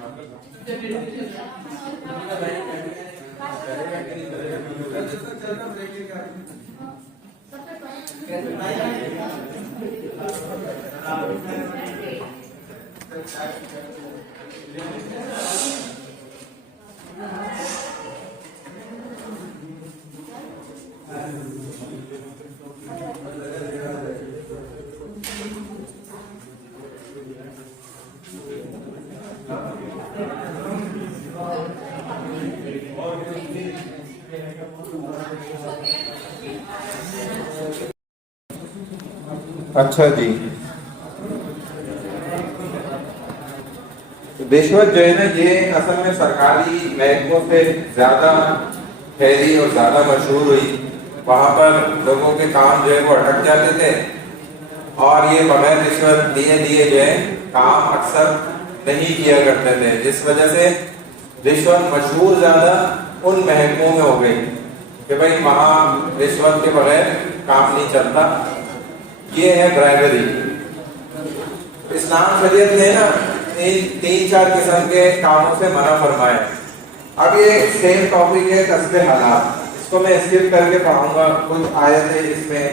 اچھا جی, رشوت جو ہے نا یہ اصل میں سرکاری محکموں سے زیادہ پھیلی اور زیادہ مشہور ہوئی. وہاں پر لوگوں کے کام جو ہے وہ اٹک جاتے تھے, اور یہ بغیر رشوت دیے جو ہے کام اکثر نہیں کیا کرتے تھے, جس وجہ سے رشوت مشہور زیادہ ان محکموں میں ہو گئی کہ بھائی وہاں رشوت کے بغیر کام نہیں چلتا. یہ ہے برائبری. اسلام شریعت نے نا 3-4 قسم کے کاموں سے منع فرمایا. اب یہ سیم ٹاپک ہے کسب حلال, اس کو میں اسکپ کر کے پڑھاؤں گا. کچھ آیتیں اس میں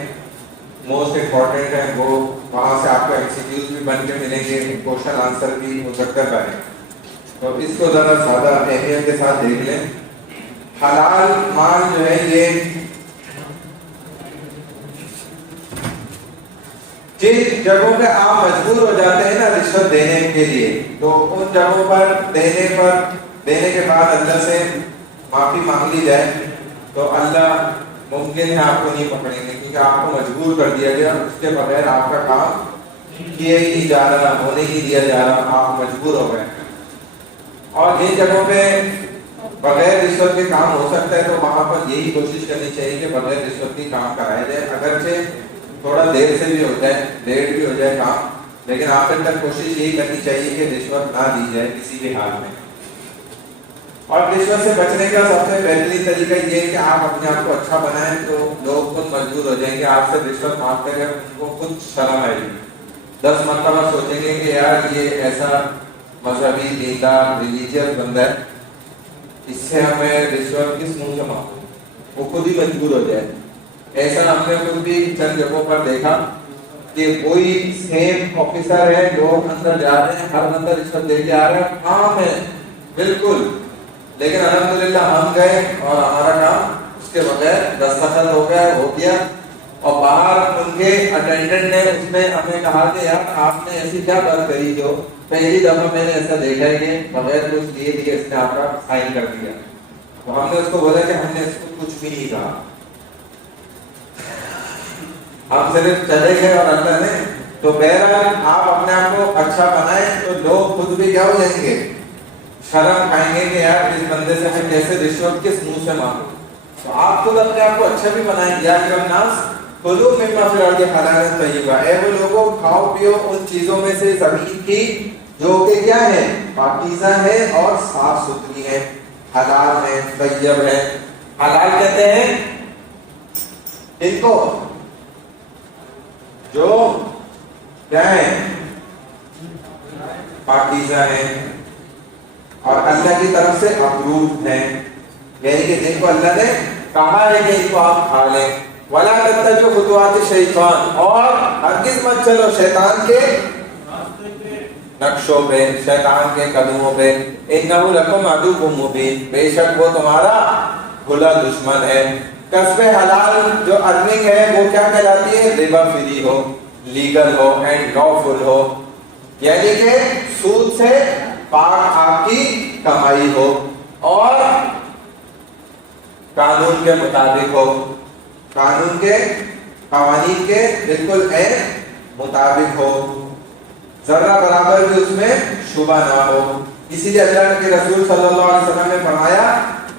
موسٹ امپورٹنٹ ہیں, وہ وہاں سے آپ کو ایمسیکیوز بھی بن کے ملیں گے, کوشچن آنسر بھی مذکر کریں, تو اس کو ذرا زیادہ اہمیت کے ساتھ دیکھ لیں. حلال مال جو ہے یہ جن جگہوں پہ آپ مجبور ہو جاتے ہیں نا رشوت دینے کے لیے, تو ان جگہوں پر دینے کے بعد اللہ سے معافی مانگ لی جائے تو اللہ ممکن ہے آپ کو نہیں پکڑیں گے, کیونکہ آپ کو مجبور کر دیا گیا, اس کے بغیر آپ کا کام کیا ہی نہیں جا رہا, ہونے ہی دیا جا رہا, آپ مجبور ہو گئے. اور جن جگہوں پہ بغیر رشوت کے کام ہو سکتا ہے تو وہاں پر یہی کوشش کرنی چاہیے کہ بغیر رشوت کے کام کرایا جائے, اگرچہ تھوڑا دیر سے بھی ہو جائے, لیٹ بھی ہو جائے کام, لیکن آخر تک کوشش یہی کرنی چاہیے کہ رشوت نہ دی جائے کسی بھی حال میں. اور رشوت سے بچنے کا سب سے بہترین طریقہ یہ ہے کہ آپ اپنے آپ کو اچھا بنائیں تو لوگ خود مجبور ہو جائیں گے آپ سے رشوت مانگتے ہوئے، ان کو خود شرم آئے گی، 10 مرتبہ سوچیں گے کہ یار یہ ایسا مذہبی دیندار ریلیجیس بندہ ہے، اس سے ہمیں رشوت کس منہ سے مانگو، وہ خود ہی مجبور ہو جائے۔ ایسا ہم نے خود بھی چند جگہوں پر دیکھا کہ کوئی سیم آفیسر ہے، لوگ اندر جا رہے ہیں، ہر بندہ رشوت دے کے آ رہا ہے، عام ہے بالکل، لیکن الحمدللہ ہم گئے اور ہمارا کام اس کے بغیر دستخط ہو گیا، ہو گیا، اور باہر ان کے اٹینڈنٹ نے اس میں ہمیں کہا کہ یار آپ نے ایسی کیا بات کری جو پہلی دفعہ میں نے ایسا دیکھا ہے کہ بغیر کچھ دیے دیے اس نے آپ کا سائن کر دیا۔ تو ہم نے اس کو بولا کہ ہم نے اس کو کچھ بھی نہیں کہا، ہم صرف چلے گئے اور اللہ نے تو بہرحال آپ اپنے آپ کو اچھا بنائیں تو لوگ خود بھی کیا ہو جائیں گے، شرم کھائیں گے کہ یار اس بندے سے میں کیسے رشوت کس منہ سے مانگوں۔ تو آپ خود اپنے آپ کو اچھا بھی بنائیں، یا الناس کلوا مما فی الارض حلالا طیبا، اے وہ لوگوں کھاؤ پیو ان چیزوں میں سے زمین کی جو کہ کیا ہے، پاکیزہ ہے اور صاف ستھری ہے، حلال ہے، طیب ہے۔ حلال کہتے ہیں ان کو جو کیا ہے، پاکیزہ ہے اور اللہ کی طرف سے اپرووڈ ہے، یعنی کہ جن کو اللہ نے کہا ہے کہ ان کو آپ کھا لیں۔ وَلَا تَتَّبِعُوا خُطُوَاتِ الشَّيْطَانِ، اور ہرگز مت چلو شیطان کے نقشوں پہ، شیطان کے قدموں پہ، إِنَّهُ لَكُمْ عَدُوٌّ مُّبِينٌ، بے شک وہ تمہارا کھلا دشمن ہے۔ کسب حلال جو ارننگ ہے وہ کیا کہلاتی ہے، ربا فری ہو، لیگل ہو اینڈ لافل ہو، یعنی کہ سود سے پاک آپ کی کمائی ہو اور قانون کے مطابق ہو، قانون کے قوانین کے بالکل مطابق ہو، ذرہ برابر بھی اس میں شبہ نہ ہو۔ اسی لیے اللہ کے رسول صلی اللہ علیہ وسلم نے فرمایا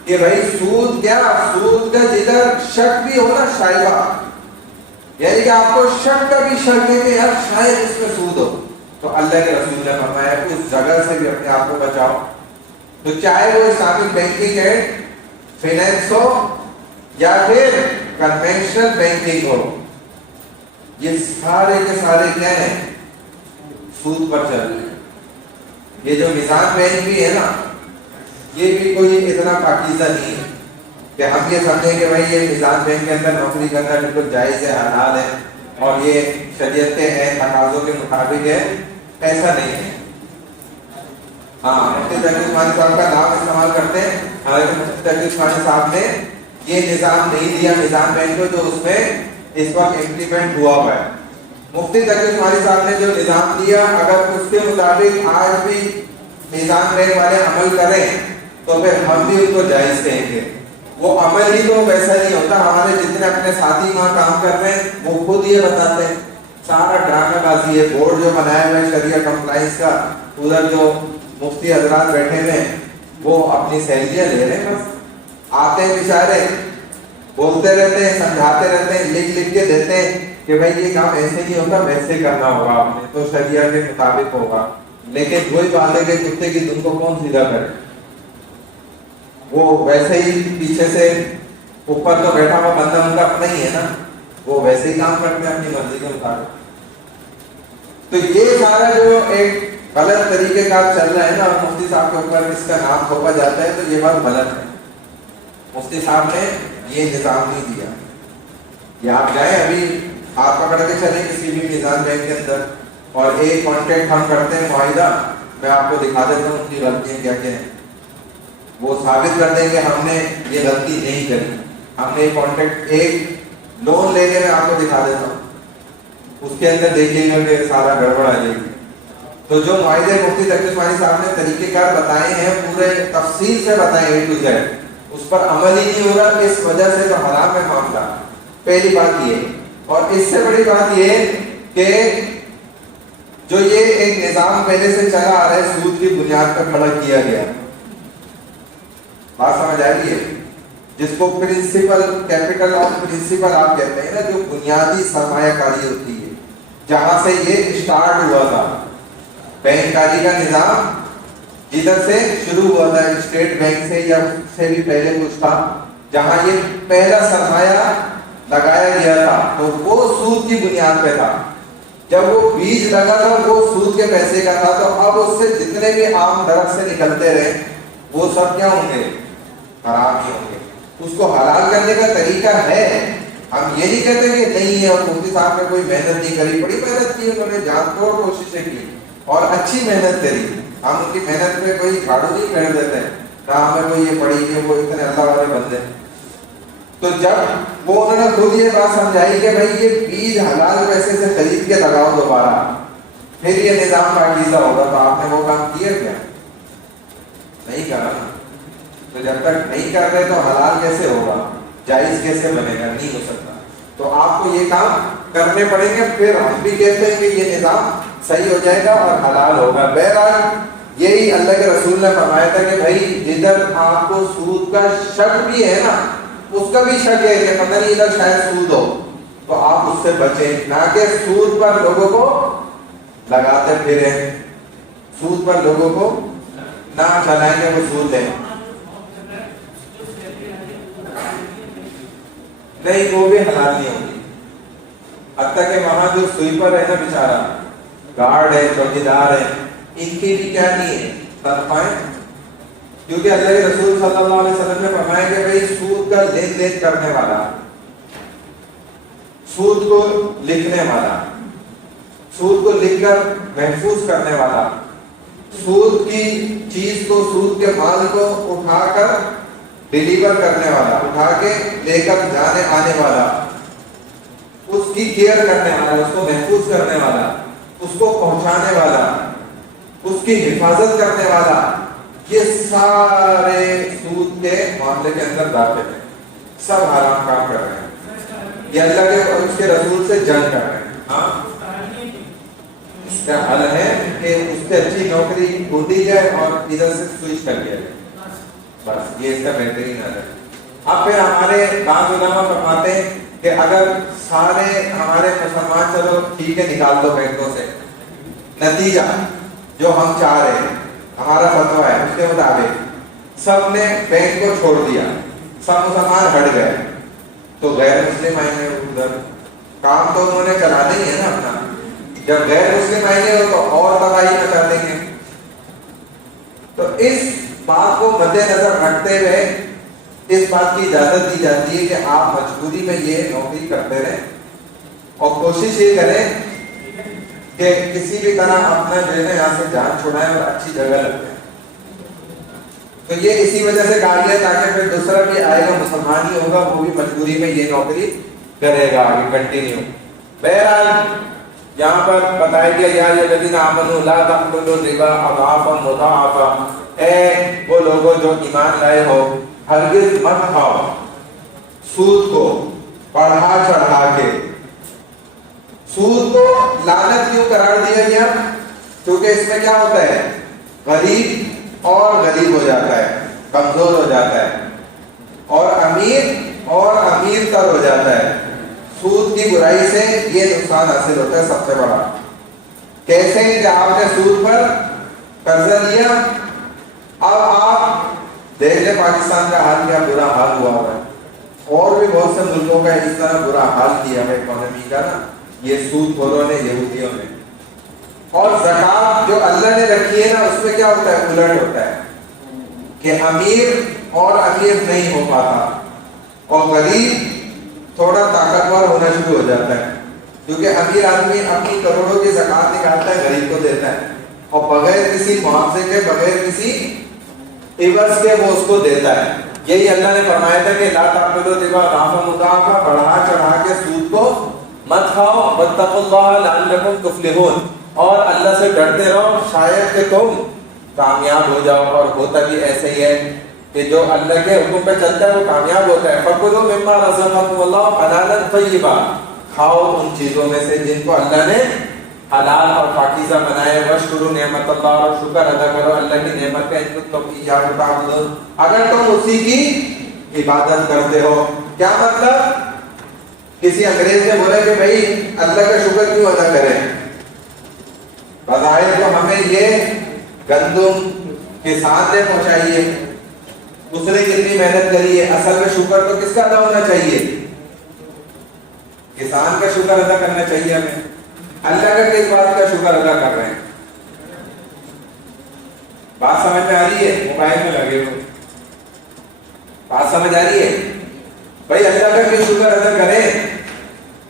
کہ بھائی سود کیا، سود کا جدھر شک بھی ہو نا شائبہ، یعنی کہ آپ کو شک کا بھی شک ہے کہ یار شاید اس میں سود ہو، تو اللہ کے رسول نے فرمایا کہ اس جگہ سے بھی اپنے آپ کو بچاؤ۔ تو چاہے وہ اسلامک بینکنگ اینڈ فائنینس ہو یا پھر کنونشنل بینکنگ ہو، یہ سارے کے سارے کیا ہیں، سود پر چل رہے ہیں۔ یہ جو نظام بینک بھی ہے نا، یہ بھی کوئی اتنا پاکیزہ نہیں ہے کہ ہم یہ سمجھیں کہ بھائی یہ نظام بینک کے اندر نوکری کرنا بالکل جائز ہے، حلال ہے اور یہ شریعت کے تقاضوں کے مطابق ہے، ایسا نہیں ہے۔ ہاں، مفتی تقی عثمانی صاحب کا نام استعمال کرتے ہیں، حالانکہ مفتی تقی عثمانی صاحب نے یہ نظام نہیں دیا نظام بینک کو جو اس میں اس وقت امپلیمنٹ ہوا ہوا ہے۔ مفتی تقی عثمانی صاحب نے جو نظام دیا، اگر اس کے مطابق آج بھی نظام بینک والے عمل کریں تو پھر ہم بھی ان کو جائز کہیں گے۔ وہ عمل ہی تو ویسا نہیں ہوتا، ہمارے جتنے اپنے ساتھی وہاں کام کر رہے ہیں وہ خود یہ بتاتے ہیں، سارا ڈرامہ بازی ہے۔ بورڈ جو بنایا ہوا ہے شریعہ کمپلائنس کا، ادھر جو مفتی حضرات بیٹھے ہوئے ہیں وہ اپنی سیلریاں لے رہے ہیں، بس آتے ہیں بیچارے، بولتے رہتے ہیں، سمجھاتے رہتے ہیں، لکھ کے دیتے ہیں کہ بھائی یہ کام ایسے نہیں ہوتا، ویسے کرنا ہوگا، آپ نے تو شریعہ کے مطابق ہوگا۔ لیکن وہی بات ہے کہ کتے کی دم کو کون سیدھا کرے، وہ ویسے ہی پیچھے سے اوپر تو بیٹھا ہوا بندہ ان کا اپنا ہی ہے نا، وہ ویسے ہی کام کرتے ہیں اپنی مرضی کے مطابق۔ تو یہ سارا جو ایک غلط طریقے کا چل رہا ہے نا، اور مفتی صاحب کے اوپر اس کا نام تھوپا جاتا ہے، تو یہ بات غلط ہے۔ مفتی صاحب نے یہ نظام نہیں دیا۔ یہ آپ جائیں ابھی ہاتھ پکڑ کے چلیں کسی بھی نظام بینک کے اندر، اور ایک کانٹیکٹ ہم کرتے ہیں معاہدہ، میں آپ کو دکھا دیتا ہوں ان کی غلطیاں کیا کیا ہیں، وہ ثابت کر دیں گے ہم نے یہ غلطی نہیں کری، ہم نے کانٹیکٹ ایک لون لے کے میں آپ کو دکھا دیتا ہوں، اس کے اندر دیکھیے گا کہ سارا گڑبڑ آ جائے گی۔ تو جو معاہدے مفتی تقی عثمانی صاحب نے طریقہ کار بتائے ہیں، پورے تفصیل سے بتائے A to Z، اس پر عمل ہی نہیں ہو رہا، اس وجہ سے تو حرام ہے معاملہ۔ پہلی بات یہ، اور اس سے بڑی بات یہ کہ جو یہ ایک نظام پہلے سے چلا آ رہا ہے، سود کی بنیاد پر کھڑا کیا گیا، بات سمجھ آ رہی ہے، جس کو پرنسپل کیپٹل آف پرنسپل آپ کہتے ہیں نا، جو بنیادی سرمایہ کاری ہوتی ہے، جہاں سے یہ اسٹارٹ ہوا تھا۔ بینک کاری کا نظام جدھر سے شروع ہوا تھا اسٹیٹ بینک سے یا سے بھی پہلے کچھ تھا، جہاں یہ پہلا سرمایہ لگایا گیا تھا تو وہ سود کی بنیاد پہ تھا. جب وہ بیج لگا تھا وہ سود کے پیسے کا تھا، تو اب اس سے جتنے بھی آم درخت سے نکلتے رہے وہ سب کیا ہوں گے؟ حرام ہی ہوں گے. اس کو حلال کرنے کا طریقہ ہے، ہم یہ نہیں کہتے کہ نہیں ہے. اور مفتی صاحب نے کوئی محنت نہیں کری، بڑی محنت کی انہوں نے، جان توڑ کوششیں کی اور اچھی محنت کری. ہم ان کی محنت پہ کوئی جھاڑو نہیں پھیر دیتے، نہ ہمیں کوئی یہ پڑھی کہ وہ اتنے اللہ والے بندے. تو جب وہ انہوں نے خود یہ بات سمجھائی کہ بھائی یہ بیج حلال پیسے سے خرید کے لگاؤ دوبارہ، پھر یہ نظام پاکیزہ ہوگا، تو آپ نے وہ کام کیا کیا؟ نہیں کرا. تو جب تک نہیں کر رہے تو حلال کیسے ہوگا، جائز کیسے بنے گا؟ نہیں ہو سکتا. تو آپ کو یہ کام کرنے پڑیں گے، پھر ہم بھی کہتے ہیں کہ یہ نظام صحیح ہو جائے گا اور حلال ہوگا. بہرحال یہی اللہ کے رسول نے فرمایا تھا کہ بھائی جدھر آپ کو سود کا شک بھی ہے نا، اس کا بھی شک ہے کہ پتہ نہیں ادھر شاید سود ہو، تو آپ اس سے بچیں، نہ کہ سود پر لوگوں کو لگاتے پھریں، سود پر لوگوں کو نہ چلائیں گے وہ سود لیں. نہیں، وہ بھی حلال نہیں ہوگی. حتیٰ کہ وہاں جو سویپر ہے نا بیچارہ، گارڈ ہے، چوکیدار ہے، ان کی بھی کیا نہیں ہے تنخواہیں، کیونکہ اللہ کے رسول صلی اللہ علیہ وسلم نے فرمایا کہ بھائی سود کا لین دین کرنے والا، سود کو لکھنے والا، سود کو لکھ کر محفوظ کرنے والا، سود کی چیز کو، سود کے مال کو اٹھا کر ڈیلیور کرنے والا، اٹھا کے لے کر جانے آنے والا، اس کی کیئر کرنے والا، اس کو محفوظ کرنے والا، اس کو پہنچانے والا، اس کی حفاظت کرنے والا، یہ سارے سود کے معاملے کے اندر داخل ہیں. سب حرام کام کر رہے ہیں، یہ اللہ کے اور اس کے رسول سے جنگ کر رہے ہیں. ہاں، اس کا حل ہے کہ اس سے اچھی نوکری ڈھونڈی جائے اور ادھر سے سوئچ کر لیا جائے، بس یہ اس کا بہترین حل ہے. اب پھر ہمارے بعض علماء فرماتے ہیں کہ اگر سارے ہمارے مسلمان چلو ٹھیک ہے نکال دو بینکوں سے، نتیجہ جو ہم چاہ رہے ہیں، ہمارا فتویٰ ہے اس کے مطابق سب نے بینک کو چھوڑ دیا، سب مسلمان ہٹ گئے، تو غیر مسلم آئیں گے ادھر، کام تو انہوں نے چلانا ہی ہے نا اپنا. جب غیر مسلم آئیں گے تو اور تباہی مچا دیں گے. تو اس بات کو مد نظر رکھتے ہوئے اس بات کی اجازت دی جاتی ہے کہ آپ مجبوری میں یہ نوکری کرتے رہیں اور کوشش یہ کریں کہ کسی بھی طرح اپنا جو ہے یہاں سے جان چھڑائیں اور اچھی جگہ لگتے ہیں. تو یہ اسی وجہ سے کہا گیا تاکہ پھر دوسرا بھی آئے گا مسلمان ہی ہوگا، وہ بھی مجبوری میں یہ نوکری کرے گا آگے کنٹینیو. بہرحال یہاں پر بتایا گیا یا الذین آمنوا لا تأکلوا الربا اضعافا مضاعفا، اے وہ لوگوں جو ایمان لائے ہو ہرگز مت کھاؤ سود کو بڑھا چڑھا کے. سود کو لعنت کیوں قرار دیا گیا؟ کیونکہ اس میں کیا ہوتا ہے، غریب اور غریب ہو جاتا ہے، کمزور ہو جاتا ہے، اور امیر تر ہو جاتا ہے. سود کی برائی سے یہ نقصان حاصل ہوتا ہے سب سے بڑا. کیسے کہ آپ نے سود پر قرضہ لیا، اب آپ دیکھ لیں پاکستان کا حال کیا برا حال ہوا ہے، اور بھی بہت سے ملکوں کا اس طرح برا حال کیا ہے اکانومی کا نا، یہ سود خوروں نے، یہودیوں نے. اور زکات جو اللہ نے رکھی ہے نا، اس میں کیا ہوتا ہے، الٹ ہوتا ہے کہ امیر اور امیر نہیں ہو پاتا اور غریب تھوڑا طاقتور ہونا شروع ہو جاتا ہے. کیونکہ امیر آدمی اپنی کروڑوں کی زکات نکالتا ہے، غریب کو دیتا ہے، اور بغیر کسی معاوضے کے، بغیر کسی عوض کے وہ اس کو دیتا ہے. یہی اللہ نے فرمایا تھا کہ لا تأکلوا الربا اضعافا مضاعفا، بڑھا چڑھا کے سود کو مت کھاؤ، واتقوا اللہ لعلکم تفلحون، اور اللہ سے ڈرتے رہو شاید کہ تم کامیاب ہو جاؤ. اور ہوتا بھی ایسے ہی ہے کہ جو اللہ کے حکم پہ چلتا ہے وہ کامیاب ہوتا ہے. فَكُلُوا مِمَّا رَزَقَكُمُ اللَّهُ حَلَالًا طَيِّبًا، کھاؤ ان چیزوں میں سے جن کو اللہ نے حلال اور پاکیزہ بنائے. وَاشْكُرُوا نعمت اللہ، اور شکر ادا کرو اللہ کی نعمت کا، ان کو ایاہ تعبدون، اگر تم اسی کی عبادت کرتے ہو. کیا مطلب؟ کسی انگریز نے بولا کہ بھائی اللہ کا شکر کیوں ادا کریں؟ بظاہر تو ہمیں یہ گندم، کسان نے پہنچائی ہے، اس نے کتنی محنت کری ہے. اصل میں شکر تو کس کا ادا ہونا چاہیے؟ کسان کا شکر ادا کرنا چاہیے ہمیں. اللہ کا کس بات کا شکر ادا کر رہے ہیں؟ بات سمجھ میں آ رہی ہے؟ موبائل میں لگے ہو، بات سمجھ آ رہی ہے؟ بھائی اللہ کا کس شکر ادا کریں؟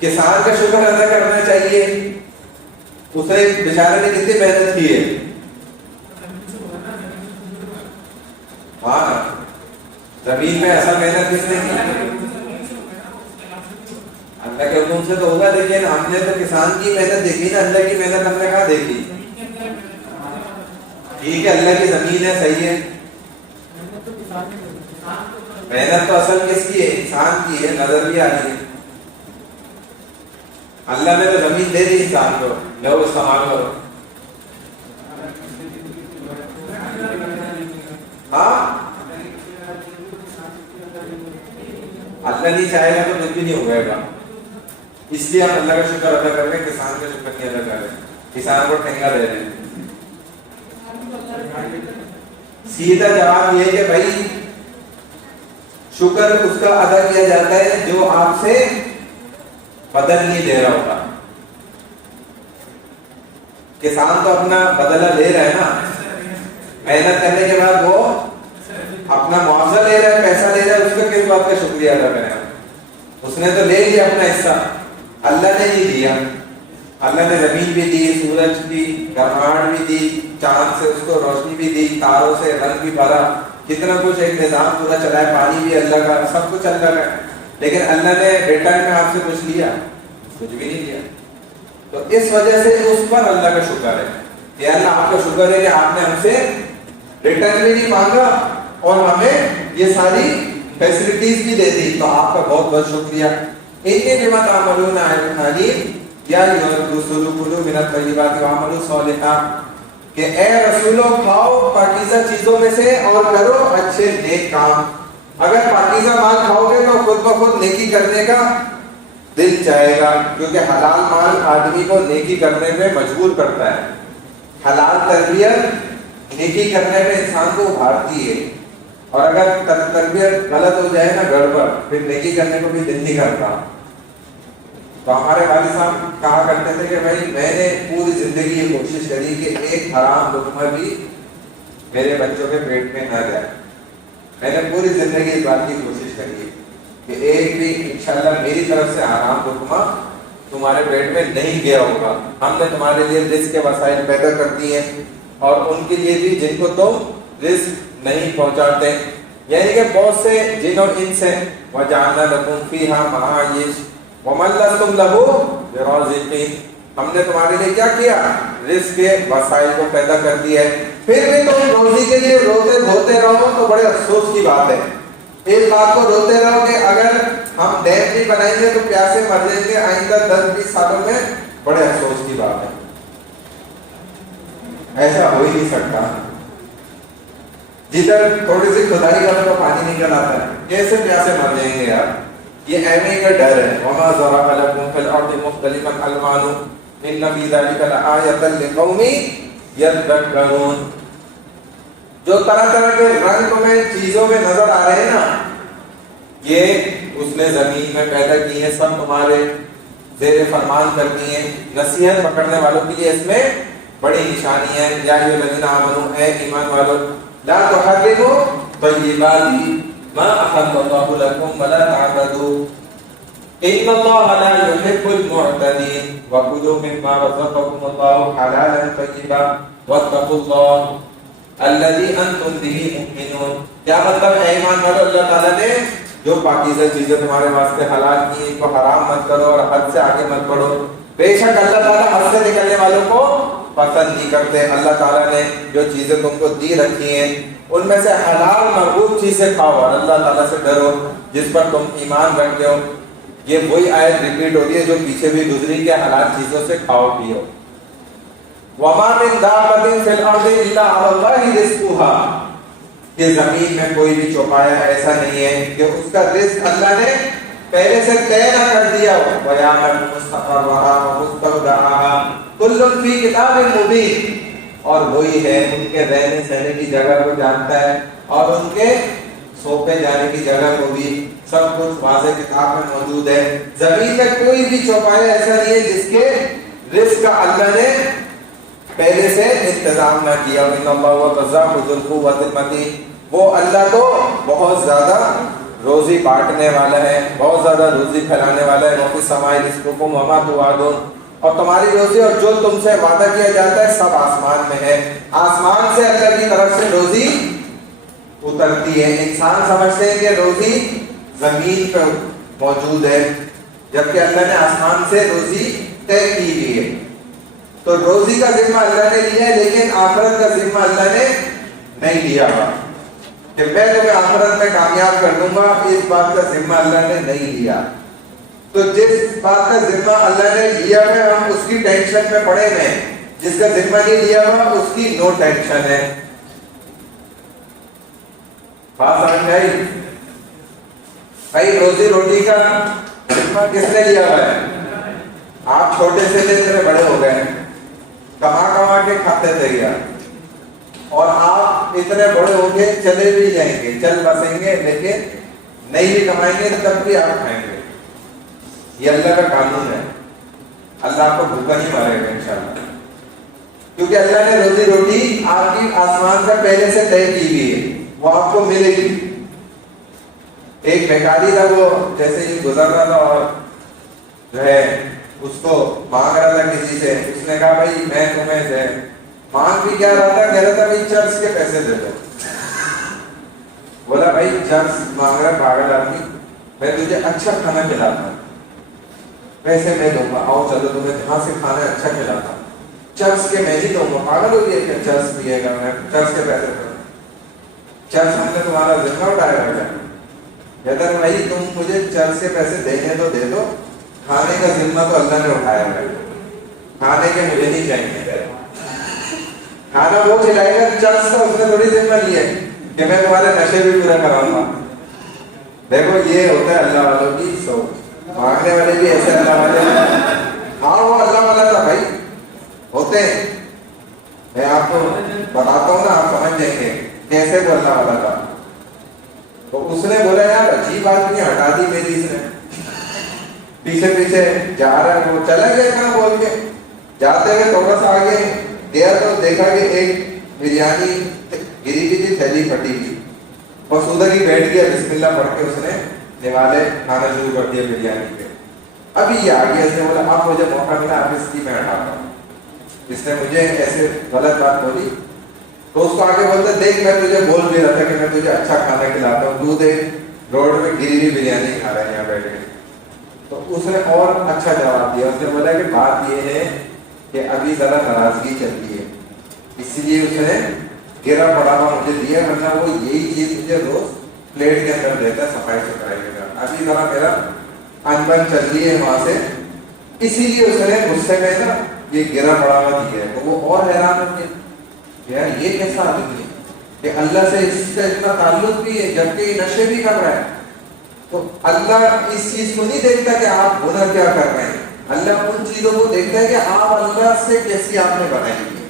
کسان کا شکر ادا کرنا چاہیے. اس نے بیچارے نے کتنی محنت کی ہے. ہاں، زمین میں اصل محنت کس نے کی؟ اللہ کے حکم سے تو ہوگا، لیکن ہم نے تو کسان کی محنت دیکھی نا، اللہ کی محنت ہم نے کہاں دیکھی؟ ٹھیک ہے، اللہ کی زمین ہے، صحیح ہے. محنت تو اصل کس کی ہے؟ انسان کی ہے. نظر بھی آ رہی ہے. اللہ نے تو زمین دے دی انسان کو، لو استعمال کرو. ہاں، اللہ نہیں چاہے گا تو کچھ بھی نہیں ہو گا. اس لیے ہم اللہ کا شکر ادا کر رہے ہیں، کسان کا شکر نہیں ادا کر رہے ہیں. کسان کو ٹھنگا دے رہے ہیں. سیدھا جواب یہ ہے کہ بھائی شکر اس کا ادا کیا جاتا ہے جو آپ سے بدل نہیں لے رہا ہوتا. کسان تو اپنا بدلہ لے رہا ہے نا، محنت کرنے کے بعد وہ اپنا معاوضہ لے رہا ہے، پیسہ لے رہا ہے. اس کا کس بات کا شکریہ ادا کریں؟ اس نے تو لے لیا اپنا حصہ، اللہ نے نہیں دیا. اللہ نے زمین بھی دی، سورج بھی، گرماہٹ بھی دی، چاند سے اس کو روشنی بھی دی، تاروں سے رنگ بھی بھرا، کتنا کچھ ایک نظام پورا چلا ہے. پانی بھی اللہ کا، سب کچھ اللہ کا. لیکن اللہ نے ریٹرن میں آپ سے کچھ لیا؟ کچھ بھی نہیں لیا. تو اس وجہ سے اس پر اللہ کا شکر ہے کہ اللہ آپ کا شکر ہے کہ آپ نے ہم سے ریٹرن بھی نہیں مانگا اور ہمیں یہ ساری فیسلٹیز بھی دے دی. تو آپ کا بہت بہت شکریہ. انی بما تعملون علیم یا ایھا الرسول کلوا من الطیبات واعملوا صالحا، کہ اے رسولو کھاؤ پاکیزہ چیزوں میں سے اور کرو اچھے نیک کام. اگر پاکیزہ مال کھاؤ گے تو خود بخود نیکی کرنے کا دل چاہے گا، کیونکہ حلال مال آدمی کو نیکی کرنے میں مجبور کرتا ہے. حلال تربیت نیکی کرنے میں انسان کو ابھارتی ہے، اور اگر تربیت غلط ہو جائے نا، گڑبڑ، پھر نیکی کرنے کو بھی دل نہیں کرتا. تو ہمارے والد صاحب کہا کرتے تھے کہ بھائی میں نے پوری زندگی یہ کوشش کری کہ ایک حرام لقمہ بھی میرے بچوں کے پیٹ میں نہ جائے. میں نے پوری زندگی اس بات کی کوشش کری کہ ایک بھی انشاءاللہ میری طرف سے حرام لقمہ تمہارے پیٹ میں نہیں گیا ہوگا. ہم نے تمہارے لیے رزق کے وسائل پیدا کر دیے ہیں، اور ان کے لیے بھی جن کو تم رزق نہیں پہنچاتے، یعنی کہ بہت سے جن اور انس ہیں. وَجَعَلْنَا لَكُمْ فِيهَا مَعَائِشَ وَمَن لَّسْتُمْ لَهُ بِرَازِقِينَ. ہم نے تمہارے لیے کیا کیا؟ رزق کے وسائل کو پیدا کر دیا ہے. پھر بھی تم روزی کے لیے روتے دھوتے رہو تو بڑے افسوس کی بات ہے. ایک بات کو روتے رہو کہ اگر ہم ڈیم نہیں بنائیں گے تو پیاسے مر جائیں گے آئندہ 10-20 سالوں میں، بڑے افسوس کی بات ہے. ایسا ہو ہی نہیں سکتا. جدھر تھوڑی سی کھدائی کرو تو پانی نکل آتا ہے، کیسے پیاسے مر جائیں گے یار؟ یہ ایمی کا ڈر ہے. وما ذرأ لكم في الأرض مختلفا ألوانه إن في ذلك لآية لقوم يذكرون. جو طرح طرح کے رنگ میں چیزوں میں نظر آ رہے ہیں نا، یہ اس نے زمین میں پیدا کی ہیں، سب تمہارے زیر فرمان کرتی ہیں. نصیحت پکڑنے والوں کے لیے اس میں بڑی نشانی ہے. یا ایھا الذین آمنوا، اے ایمان والو، لا تحرموا طیبات ما احل اللہ لکم ولا تعتدوا ان اللہ لا يحب المعتدین وکلوا مما رزقکم اللہ حلالا طیبا واتقوا اللہ الذی انتم به مؤمنون. کیا مطلب ہے ایمان والو؟ اللہ تعالیٰ نے جو پاکیزہ چیزیں تمہارے واسطے حلال کی، ان کو حرام مت کرو اور حد سے آگے مت بڑھو. بے شک اللہ تعالیٰ حد سے نکلنے والوں کو پسند نہیں کرتے. اللہ تعالیٰ نے جو چیزیں تم کو دی رکھی ہیں ان میں سے حلال مرغوب چیزیں کھاؤ اور اللہ تعالیٰ سے ڈرو جس پر تم ایمان رکھتے ہو. یہ وہی آیت ریپیٹ ہو رہی ہے جو پیچھے بھی گزری کہ حلال چیزوں سے کھاؤ پیو. وَمَا مِن دَابَّةٍ فِي الْأَرْضِ إِلَّا عَلَى اللَّهِ رِزْقُهَا. کہ زمین میں کوئی بھی چوپایا ایسا نہیں ہے کہ اس کا رزق اللہ نے پہلے سے طے نہ کر دیا ہو. وَيَعْلَمُ مُسْتَقَرَّهَا وَمُسْتَوْدَعَهَا كُلٌّ فِي كِتَابٍ مُبِينٍ. اور وہی ہے ان کے رہنے سہنے کی جگہ کو جانتا ہے اور ان کے سوپے جانے کی جگہ کو بھی سب کچھ واضح کتاب میں موجود ہے. زمین میں کوئی بھی چوپایا ایسا نہیں ہے جس کے رزق کا اللہ نے پہلے سے انتظام نہ کیا. ان اللہ هو الرزاق ذو القوة المتین. وہ اللہ تو بہت زیادہ روزی بانٹنے والا ہے, بہت زیادہ روزی پھیلانے والا ہے. وفی السماء رزقکم وما توعدون. اور تمہاری روزی اور جو تم سے وعدہ کیا جاتا ہے سب آسمان میں ہے. آسمان سے اللہ کی طرف سے روزی اترتی ہے. انسان سمجھتے ہیں کہ روزی زمین پر موجود ہے, جبکہ اللہ نے آسمان سے روزی طے کی ہوئی ہے. تو روزی کا ذمہ اللہ نے لیا ہے, لیکن آخرت کا ذمہ اللہ نے نہیں لیا ہوا کہ میں تمہیں آخرت میں کامیاب کر دوں گا. اس بات کا ذمہ اللہ نے نہیں لیا. تو جس بات کا ذمہ اللہ نے لیا ہے ہم اس کی ٹینشن میں پڑے ہیں, جس کا ذمہ نہیں لیا ہوا اس کی نو ٹینشن ہے. بات سمجھ آئی بھائی؟ روزی روٹی کا ذمہ کس نے لیا ہوا ہے؟ آپ چھوٹے سے لے کر بڑے ہو گئے, کما کے کھاتے تھے گیا, اور آپ اتنے بڑے ہو کے چلے بھی جائیں گے, چل بسیں گے, لیکن نہیں بھی کمائیں گے تب بھی آپ کھائیں گے. یہ اللہ کا قانون ہے. اللہ آپ کو بھوکا نہیں مارے گا انشاءاللہ, کیونکہ اللہ نے روزی روٹی آپ کی آسمان سے پہلے سے طے کی ہوئی ہے, وہ آپ کو ملے گی. ایک بیکاری تھا, وہ جیسے ہی گزر رہا تھا اور جو ہے اس کو مانگ رہا تھا کسی سے. اس نے کہا بھائی میں تمہیں جو ہے مانگ بھی کیا رہا تھا, کہہ رہا تھا بھائی چرچ کے پیسے دے دو. بولا بھائی چرچ مانگ رہا پاگل آدمی, میں تجھے اچھا کھانا کھلاتا ہوں, پیسے میں دوں گا, آؤ چلو تمہیں جہاں سے کھانا اچھا کھلاتا ہوں. چرچ کے میں نہیں دوں گا. پاگل ہو گیا کہ چرچ پیے گا, میں چرچ کے پیسے دوں. چرچ ہم نے تمہارا ذمہ اٹھایا گا. کہتا ہے بھائی تم مجھے چرچ کے پیسے دینے تو دے دو, کھانے کا ذمہ تو اللہ نے اٹھایا ہے. کھانے کے مجھے نہیں چاہیے, کھانا وہ کھلائے گا. چرچ کا اس نے تھوڑی ذمہ لیا ہے کہ میں تمہارے نشے بھی پورا کراؤں گا. دیکھو یہ ہوتا ہے اللہ والوں کی سوچ. مانگنے والے بھی ایسے اللہ والے ہیں. ہاں وہ اللہ والا تھا بھائی, ہوتے ہیں. میں آپ کو بتاتا ہوں نا, آپ سمجھ جائیں گے کیسے وہ اللہ والا تھا. تو اس نے بولا یار عجیب آدمی, ہٹا دی میری. اس نے پیچھے پیچھے جا رہا ہے, وہ چلا گیا اتنا بول کے. جاتے ہوئے تھوڑا سا آگے گیا تو دیکھا کہ ایک بریانی گری کی تھی, تھیلی پھٹی ہوئی, بس ادھر ہی بیٹھ گیا. بسم اللہ پڑھ کے اس نے نوالے کھانا شروع کر دیا بریانی کے. ابھی یہ آ گیا, اس نے بولا اب مجھے موقع ملا, اب اس کی میں ہٹاتا ہوں. اس نے مجھے ایسے غلط بات بولی تو اس کو آگے بولتا دیکھ میں تجھے بول بھی رہا تھا کہ میں تجھے اچھا کھانا کھلاتا ہوں, تو دیکھ روڈ میں گری ہوئی بریانی کھا رہے ہیں یہاں بیٹھ کے. تو اس نے اور اچھا جواب دیا. اس نے بولا کہ بات یہ ہے کہ ابھی ذرا ناراضگی چلتی ہے, اسی لیے اس نے گرا پڑا ہوا مجھے دیا, ورنہ وہ یہی چیز مجھے روز پلیٹ کے اندر دیتا ہے صفائی ستھرائی کے ساتھ. ابھی ذرا میرا انبن چل رہی ہے وہاں سے, اسی لیے اس نے غصے میں نا یہ گرا پڑا ہوا دیا ہے. تو وہ اور حیران ہو گیا یار یہ کیسا آدمی ہے کہ اللہ سے اس کا اتنا تعلق بھی ہے جبکہ یہ نشے بھی کر رہا ہے. تو اللہ اس چیز کو نہیں دیکھتا کہ آپ گناہ کیا کر رہے ہیں, اللہ ان چیزوں کو دیکھتا ہے کہ آپ اللہ سے کیسی آپ نے بنائی ہوئی ہے.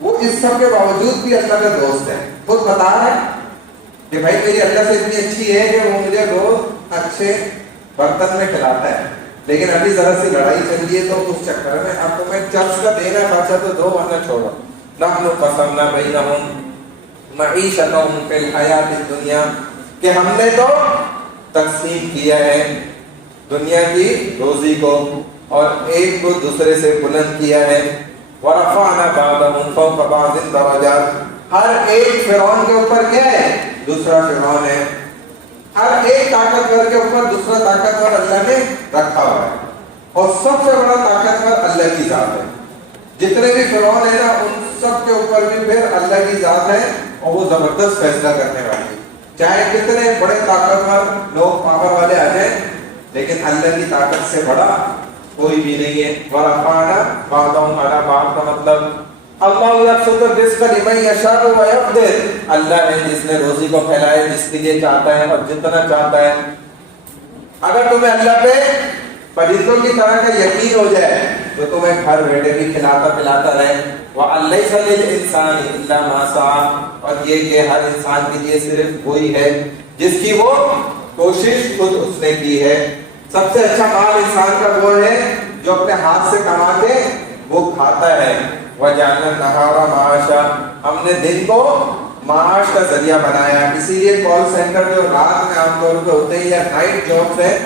وہ اس سب کے باوجود بھی اللہ کا دوست ہے. خود بتا رہا ہے کہ بھائی میری اللہ سے اتنی اچھی ہے کہ وہ مجھے روز اچھے برتن میں کھلاتا ہے, لیکن ابھی ذرا سی لڑائی چل رہی ہے تو اس چکر میں اب تمہیں چرچ کا دینا بچا تو دو ورنہ چھوڑو. نحن قسمنا بینہم معیشتہم فی الحیات الدنیا, کہ ہم نے تو تقسیم کیا ہے دنیا کی روزی کو اور ایک کو دوسرے سے بلند کیا ہے. ورفعنا بعضهم فوق بعض درجات, ہر ایک فرعون کے اوپر کیا ہے دوسرا فرعون ہے, ہر ایک طاقتور کے اوپر دوسرا طاقتور اللہ نے رکھا ہوا ہے. اور سب سے بڑا طاقتور اللہ کی ذات ہے. جتنے بھی فرعون ہیں نا ان سب کے اوپر بھی پھر اللہ کی ذات ہے اور وہ زبردست فیصلہ کرنے والی ہے. چاہے کتنے بڑے طاقتور لوگ پاور والے آ جائیں, لیکن اللہ کی طاقت سے بڑا کوئی بھی نہیں ہے. ورفعنا بعضهم علی بعض کا مطلب اللہ یبسط الرزق لمن یشاء ویقدر, اللہ ہے جس نے روزی کو پھیلائے جس کے لیے چاہتا ہے اور جتنا چاہتا ہے. اگر تمہیں اللہ پہ فرشتوں کی طرح کا یقین ہو جائے جو تمہیں گھر بیٹھے بھی کھلاتا پلاتا رہے. وَأَلَّيْسَ لِلْإِنسَانِ إِلَّا مَا سَعَىٰ, اور یہ کہ ہر انسان کے لیے صرف وہی ہے جس کی وہ کوشش خود اس نے کی ہے. سب سے اچھا مال انسان کا وہ ہے جو اپنے ہاتھ سے کما کے وہ کھاتا ہے. وَجَعَلْنَا النَّهَارَ مَعَاشًا, ہم نے دن کو معاش کا ذریعہ بنایا. اسی لیے کال سینٹر جو رات میں عام طور پہ ہوتے ہیں یا نائٹ جابس ہیں,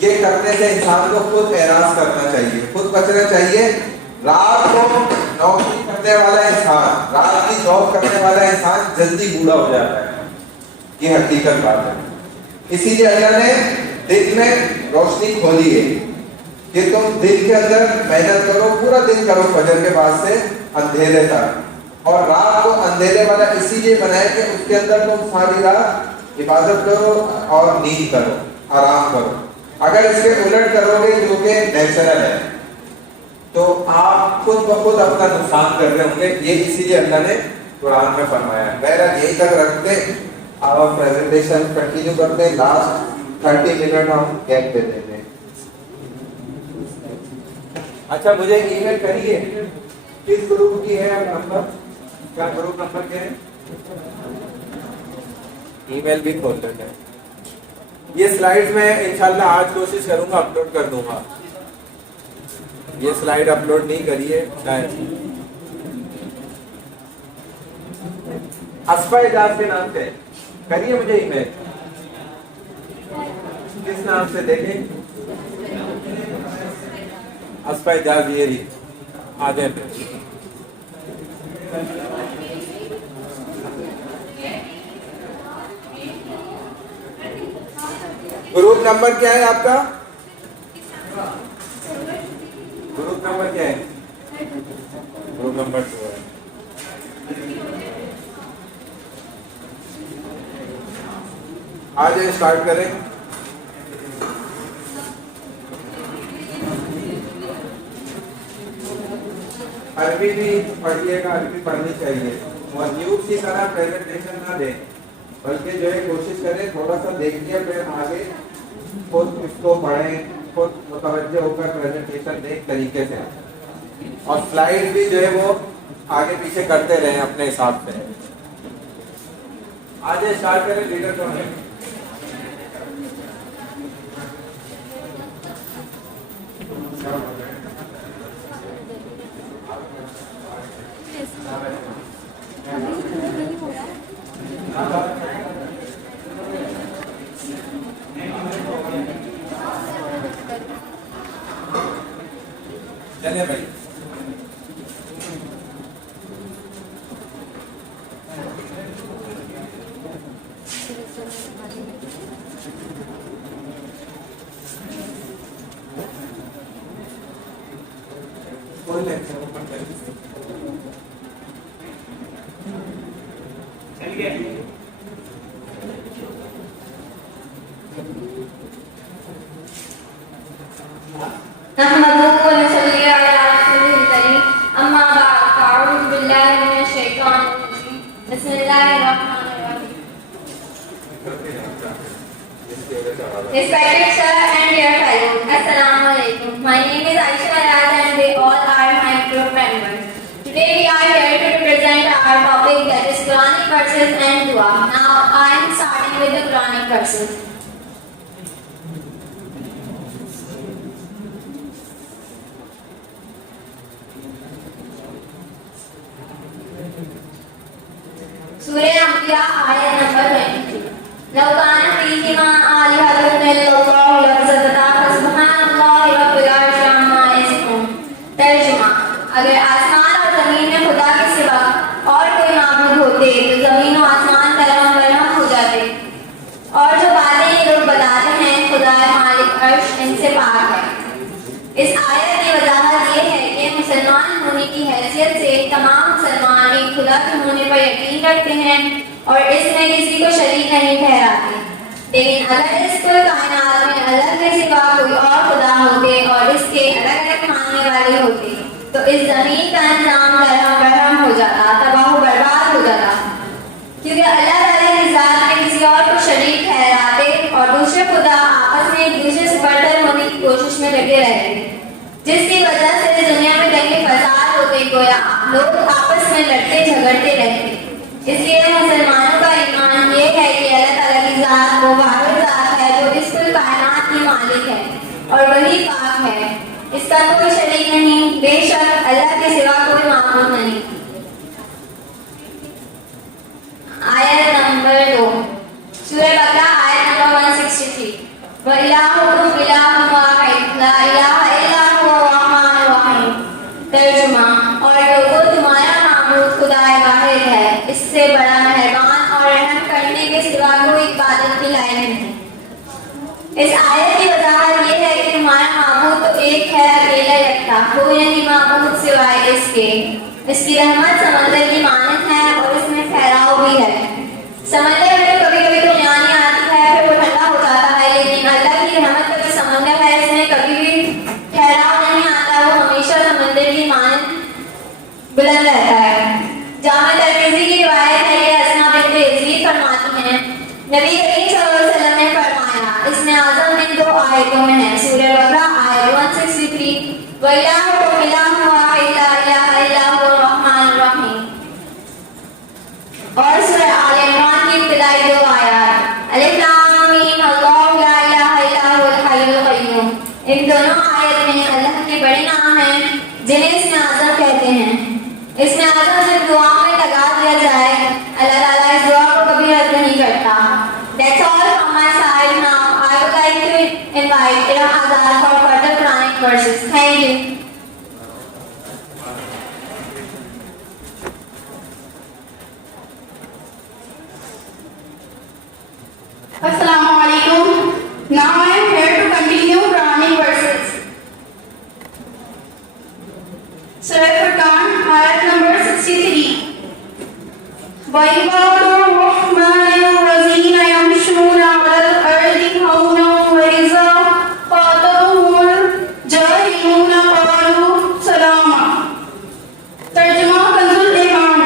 یہ کرنے سے انسان کو خود اعراض کرنا چاہیے, خود بچنا چاہیے. رات کو نوکری کرنے والا انسان, رات کی جاب کرنے والا انسان جلدی بوڑھا ہو جاتا ہے, یہ حقیقت بات ہے. اسی لیے اللہ نے دن میں روشنی کھولی ہے کہ تم دن کے اندر محنت کرو, پورا دن کرو فجر کے بعد سے اندھیرے تک, اور رات کو اندھیرے والا اسی لیے بنائے کہ اس کے اندر تم ساری رات عبادت کرو اور نیند کرو, آرام کرو. اگر اس کے الٹ کرو گے جو کہ نیچرل ہے تو آپ خود بخود اپنا نقصان کر رہے ہوں گے. یہ اسی لیے اللہ نے قرآن میں فرمایا ہے. بہرحال یہیں تک رکھتے آپ پریزنٹیشن کنٹینیو کرتے ہیں. لاسٹ 30 منٹ ہم گیپ دے دیتے ہیں. اچھا مجھے ای میل کریے کس گروپ کی ہے نمبر, کیا گروپ نمبر کیا ہے, ای میل بھی کھول لیتے ہیں. یہ سلائیڈز میں انشاءاللہ آج کوشش کروں گا اپلوڈ کر دوں گا. یہ سلائیڈ اپلوڈ نہیں کریے شاید. اسفا اعجاز کے نام سے کریے مجھے ای میل. کس نام سے دیکھیں, اسفا اعجاز یہ رہی آگے پہ. گروپ نمبر کیا ہے آپ کا, گروپ نمبر کیا ہے, گروپ نمبر 2 ہے. آج اسٹارٹ کریں. عربی بھی پڑھیے گا, عربی پڑھنی چاہیے, اور نیوز کی طرح پریزنٹیشن نہ دیں, بلکہ جو ہے کوشش کریں تھوڑا سا دیکھیے پھر آگے خود اس کو پڑھیں, خود متوجہ ہو کر پریزنٹیشن دیں طریقے سے, اور سلائیڈ بھی جو ہے وہ آگے پیچھے کرتے رہیں اپنے حساب سے. آج اسٹارٹ کریں. لیڈر کون ہے, چلے بھائی. Respected sir and dear fellows, Assalamu alaikum. My name is Aisha Raj and they all are my group members. Today we are here to present our topic, that is Quranic verses and Dua. Now I am starting with the Quranic verses. Surah Anbiya, ayat number 22. لو كان فيهما آلهة إلا الله لفسدتا فسبحان الله رب العرش عما يصفون. ترجمہ: اگر آسمان اور زمین میں خدا کے سوا اور کوئی معبود ہوتے تو زمین و آسمان درہم برہم ہو جاتے. اور جو باتیں یہ لوگ بتاتے ہیں خدا مالک عرش ان سے پاک ہے. اس آیت کی وضاحت یہ ہے کہ مسلمان ہونے کی حیثیت سے تمام مسلمان ایک خدا کے ہونے پر یقین رکھتے ہیں اور اس میں کسی کو شریک نہیں ٹھہراتے. لیکن اگر اس کل کائنات میں اللہ کے سوا کوئی اور خدا ہوتے اور اس کے الگ الگ ماننے والے ہوتے تو اس زمین کا نظام درہم برہم ہو جاتا, تباہ و برباد ہو جاتا, کیونکہ اللہ تعالیٰ کی ذات میں کسی اور کو شریک ٹھہراتے اور دوسرے خدا آپس میں ایک دوسرے سے برتر ہونے کی کوشش میں لگے رہتے. جس کی وجہ سے دنیا میں دنگے فساد ہو گئی، گویا لوگ آپس میں لڑتے جھگڑتے رہتے۔ اس لیے مسلمانوں کا ایمان یہ ہے کہ اللہ تعالیٰ کی ذات وہ واحد ذات ہے جو اس کل کائنات کی مالک ہے اور وہی پاک ہے، اس کا کوئی شریک نہیں، بے شک اللہ کے سوا کوئی معبود نہیں۔ آیت نمبر 2 سورہ بقرہ آیت نمبر 163 وَإِلَٰهُكُمْ إِلَٰهٌ وَاحِدٌ لَا إِلَٰهَ إِلَّا هُوَ الرَّحْمَٰنُ الرَّحِيمُ۔ ترجمہ، اور لوگوں تمہارا معبود خدا واحد ہے، اس سے بڑا مہربان اور رحم کرنے کے سوا کوئی عبادت کے لائق نہیں۔ اس آیت کی وضاحت یہ ہے کہ تمہارا معبود تو ایک ہے، اکیلا یکتا، کوئی نہیں معبود سوائے اس کے۔ اس کی رحمت سمندر کی مانند ہے اور اس میں ٹھہراؤ بھی ہے۔ سمندر میں کبھی کبھی تو پانی آتی ہے، پھر وہ ٹھنڈا ہو جاتا ہے، لیکن اللہ کی رحمت کا جو سمندر ہے اس میں کبھی بھی ٹھہراؤ نہیں آتا، وہ ہمیشہ سمندر کی مانند بلند رہتا ہے۔ جامع ترمذی کی روایت ہے کہ اسماء بنت یزید فرماتی ہیں نبی کریم صلی اللہ علیہ وسلم نے فرمایا، اس میں اعظم ان 2 آیتوں میں ہے، سورہ بقرہ آیت 163 وَإِلَٰهُكُمْ إِلَٰهٌ وَاحِدٌ لَا إِلَٰهَ إِلَّا هُوَ الرَّحْمَٰنُ الرَّحِيمُ، اور سورہ آل عمران کی ابتدائی 2 آیات الف لام میم اللہ لا الہ الا هو الحی القیوم۔ ان دونوں آیت میں اللہ کے بڑے نام ہیں جنہیں اس میں اعظم کہتے ہیں۔ اس میں اعظم جب دعا میں لگا دیا جائے، اللہ تعالیٰ اس دعا کو کبھی رد نہیں کرتا۔ That's all from my side now. I would like to invite Iram Azhar for further Quranic verses. Thank you. Assalamu alaikum. Now I am here to continue Quranic verses. Surah Furqan, ayat number 63. وَعِبَادُ الرَّحْمَنِ الَّذِينَ يَمْشُونَ عَلَى الْأَرْضِ هَوْنًا وَإِذَا خَاطَبَهُمُ الْجَاهِلُونَ قَالُوا سَلَامًا۔ ترجمہ کنزُ ایمان،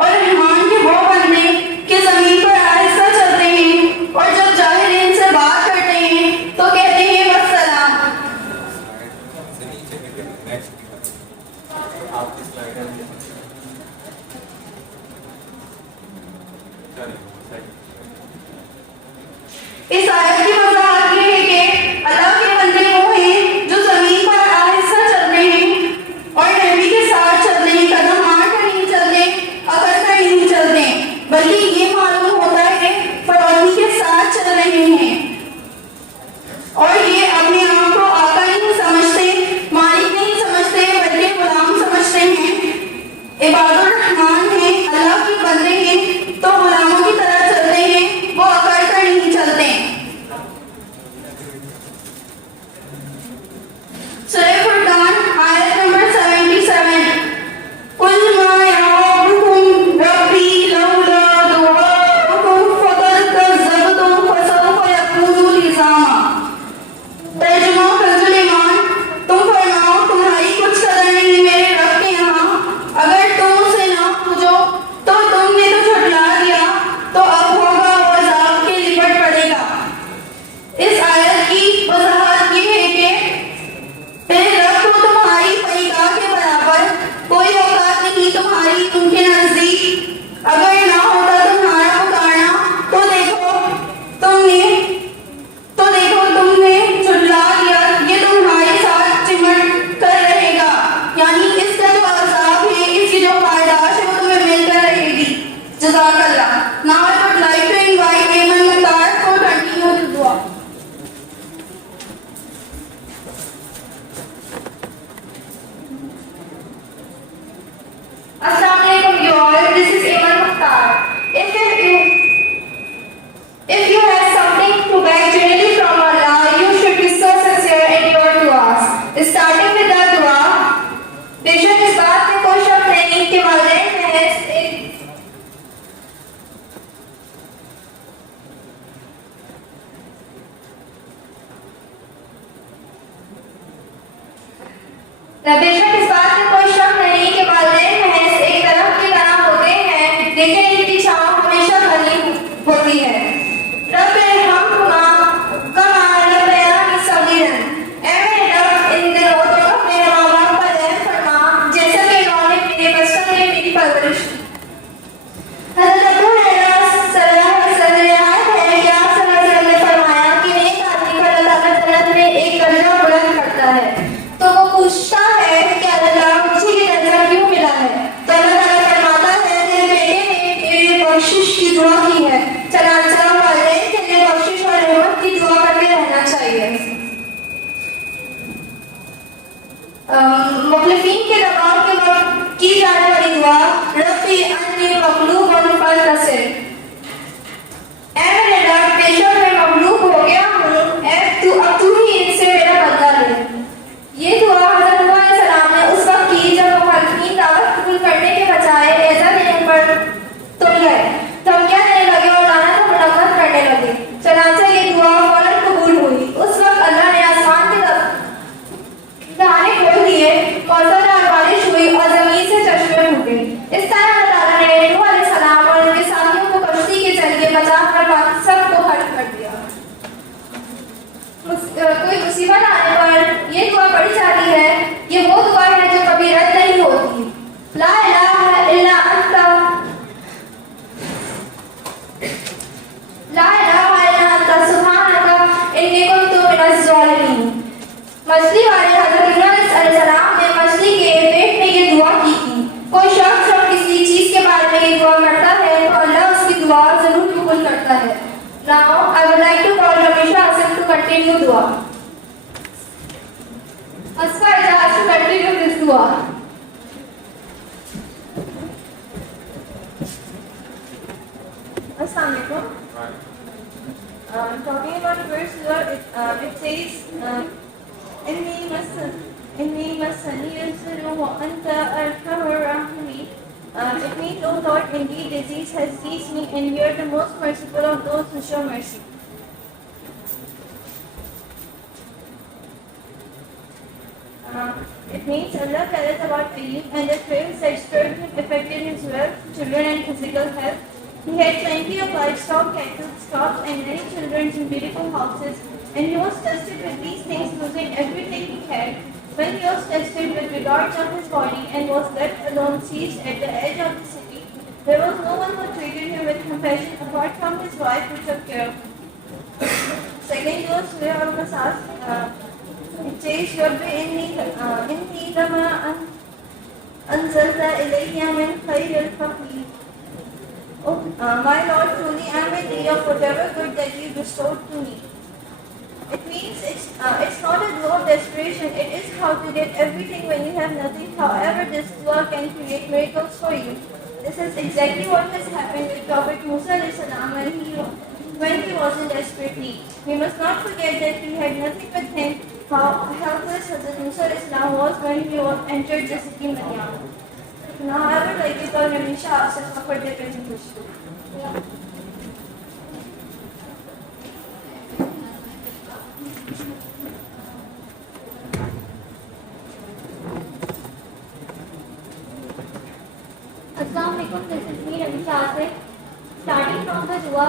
اور رحمان کے وہ بندے کہ زمین پر آہستہ چلتے ہیں اور جب جاہل ان سے بات کرتے ہیں تو کہتے ہیں بس سلام۔ اس آیت کی وضاحت یہ ہے کہ اللہ کے بندے وہ ہیں جو زمین پر آہستہ چلتے ہیں اور نبی کے ساتھ چلتے ہیں، قدم مار کر نہیں چلتے، اکڑ کر نہیں چلتے، بلکہ یہ معلوم ہوتا ہے فرعونی کے ساتھ چل رہے ہیں، اور یہ اپنے آپ کو آقا نہیں سمجھتے، مالک نہیں سمجھتے، بلکہ غلام سمجھتے ہیں۔ عباد الرحمان ہیں، اللہ کے بندے ہیں تو غلاموں کی طرح چلتے ہیں، وہ اکڑ کر نہیں چلتے۔ سورہ فرقان آیت نمبر 77 قُلْ مَا يَعْبُدُكُمْ رَبِّي لَوْلَا دُعَاؤُكُمْ فَقَدْ كَذَّبْتُمْ فَسَوْفَ يَكُونُ لِزَامًا۔ ترجمہ کنزُ ایمان، تم فرماؤ تمہاری کچھ قدر نہیں میرے رب کے یہاں، اگر تم اسے نہ پوجو تو تم نے تو جھٹلا دیا، تو اب ہوگا وہ عذاب کے لپٹ پڑے گا۔ اس آیت کی وضاحت یہ ہے کہ تیرے رب کو تمہاری پیگاہ کے برابر کوئی اوقات نہیں تمہاری ان کے نزدیک، اگر نہ ہوتا تمہارا پکارنا تو دیکھو تم نے جھٹلا دیا، یہ تمہارے ساتھ چمٹ کر رہے گا، یعنی اس کا جو عذاب ہے، اس کی جو پاداش ہے وہ تمہیں مل کر رہے گی۔ جزاک اللہ۔ Now I would like to invite Ayman Mukhtar for continue the dua. Assalamu alaikum viewers, this is Ayman Mukhtar. If you have something to beg generally from Allah, you should be so sincere in your duas. Starting with the dua, بے شک اس بات میں کوئی شک نہیں کہ والدین محض ایک درخت کی طرح ہوتے ہیں، لیکن ان کی چھاؤں ہمیشہ بھری ہوتی ہے۔ رب ارحمہما کما ربیانی صغیرا، اے میرے رب ان دونوں کو اپنے new dua. Asfar has to continue this dua. Assalamu alaikum. Talking about the verse here, it says, إِنِّي مَسَّنِيَ الضُّرُّ وَأَنْتَ أَرْحَمُ الرَّاحِمِينَ. It means, O Lord, indeed disease has seized me, and you are the most merciful of those who show mercy. It means Allah tells about Ayyub and the twins that struck him affected his wealth, children and physical health. He had plenty of livestock, cattle, crops and many children in beautiful houses, and he was tested with these things, losing everything he had. When he was tested with regards of his body and was left alone, seized at the edge of the city, there was no one who treated him with compassion apart from his wife who took care of him. Second verse, Surah Al-Qasas, it says, Rabbi inni lama anzalta ilayya min khayril faqir. Oh, my Lord, truly I am in need of whatever good that you bestowed to me. It means it's not a dua of desperation, it is how to get everything when you have nothing. However, this dua can create miracles for you. This is exactly what has happened with Prophet Musa alayhi salam when he was in desperate need. We must not forget that he had nothing with him, how helpless Hazrat Musa alayhi salam was when he entered the city Madian. Now I would like to call Ramisha Asif for their presentation. Assalamu alaikum, this is me Ramisha Asif. Starting from the dua,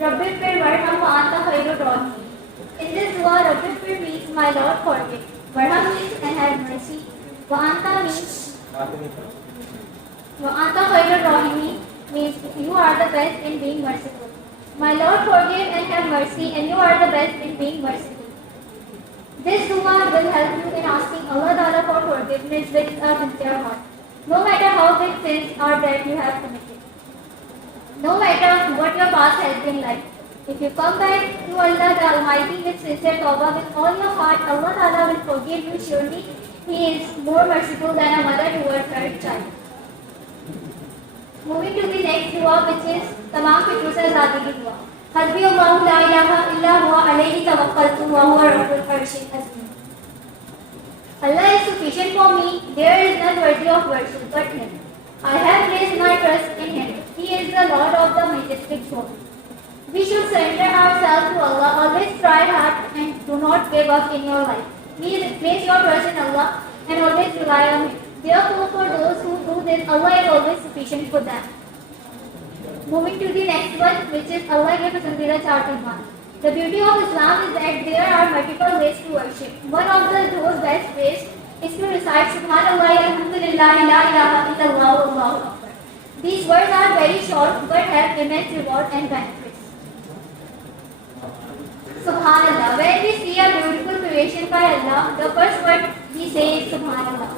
Rabbi fir warham wa anta khairur rahim. In this dua, Rabbi fir means my Lord forgive. Warham means and have mercy. Wa anta means wa anta khairur rahim means you are the best in being merciful. My Lord forgive and have mercy, and you are the best in being merciful. This dua will help you in asking Allah Ta'ala for forgiveness with a sincere heart, no matter how big sins are that you have committed. No matter what your past has been like, if you come back to Allah the Almighty with sincere tawbah with all your heart, Allah Ta'ala will forgive you surely. He is more merciful than a mother towards her child. Moving to the next dua, which is Tamam Fitru se Azadi ki dua. Hasbi Allahu la ilaha illa huwa alayhi tawakkaltu wa huwa rabbul arshil azim. Allah is sufficient for me, there is none worthy of worship but Him. I have placed my trust in Him. He is the Lord of the majestic throne. We should surrender ourselves to Allah, always try hard and do not give up in your life. Please place your trust in Allah and always rely on Him. Therefore, for those who do this, Allah is always sufficient for them. Moving to the next one, which is Allah ke Pasandida Char Iman. The beauty of Islam is that there are multiple ways to worship. One of those best ways is to recite Subhanallah, Alhamdulillah, La ilaha illallah, Allahu Akbar. These words are very short but have immense reward and benefits. Subhanallah. When we see a beautiful creation by Allah, the first word we say is Subhanallah.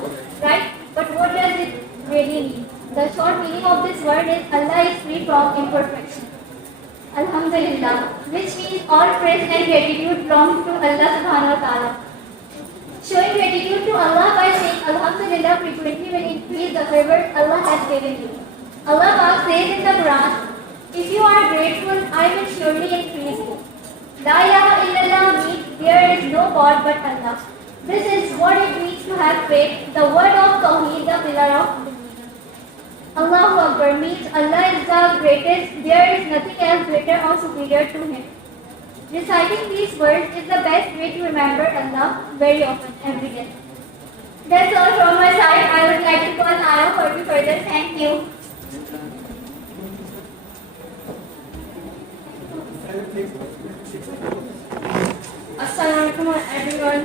Right? But what does it really mean? The short meaning of this word is Allah is free from imperfection. Alhamdulillah, which means all praise and gratitude belongs to Allah subhanahu wa ta'ala. Showing gratitude to Allah by saying Alhamdulillah frequently will increase the favor Allah has given you. Allah Ta'ala says in the Quran, if you are grateful, I will surely increase you. La ilaha illallah means there is no God but Allah. This is what it means to have faith, the word of Tawheed, the pillar of belief. Allahu Akbar means Allah is the greatest, there is nothing else greater or superior to Him. Reciting these words is the best way to remember Allah very often, every day. That's all from my side. I would like to call Naya for the further. Thank you. Assalamualaikum everyone.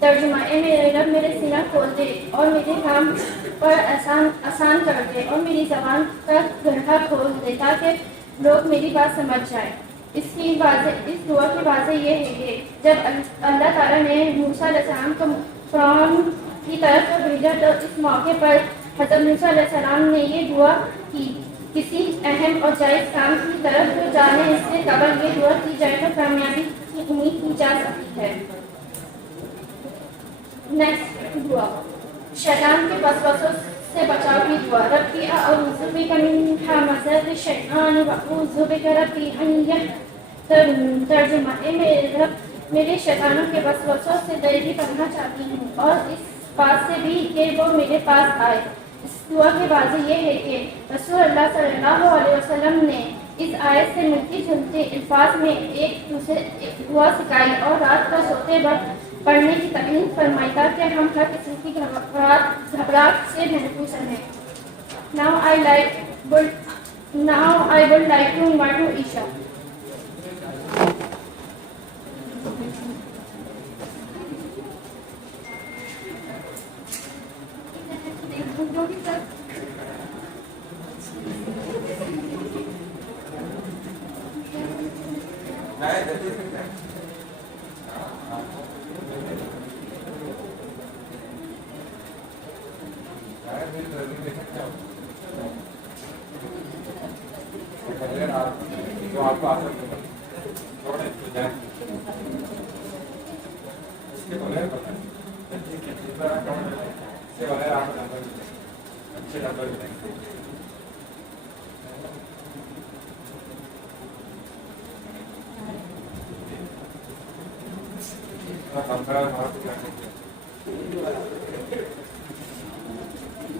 ترجمہ: اے میرے رب، میرے سینہ کھول دے اور میرے کام پر آسان کر دے اور میری زبان کا گڑھا کھول دے تاکہ لوگ میری بات سمجھ جائیں۔ اس دعا کی واضح یہ ہے کہ جب اللہ تعالیٰ نے موسیٰ علیہ السلام کو فرعون کی طرف بھیجا تو اس موقع پر حضرت موسیٰ علیہ السلام نے یہ دعا کی، کسی اہم اور جائز کام کی طرف جانے سے قبل یہ دعا کی جائے تو کامیابی کی امید کی جا سکتی ہے۔ نیکسٹ دعا، شیطان کے وسوسوں سے بچاؤ کی دعا۔ ربی اعوذ بک من ہمزات الشیطان واعوذ بک ربی ان یحضرون۔ ترجمہ: اے میرے رب، میرے شیطانوں کے وسوسوں سے تیری پناہ چاہتی ہوں اور اس بات سے بھی کہ وہ میرے پاس آئے۔ اس دعا کے واضح یہ ہے کہ رسول اللہ صلی اللہ علیہ وسلم نے اس آیت سے ملتی جلتی الفاظ میں ایک دعا سکھائی اور رات کو سوتے وقت پڑھنے کی تکلیف فرمائی تاکہ ہم ہر قسم کی گھبراہٹ سے محفوظ رہیں۔ Now I would like to invite Isha.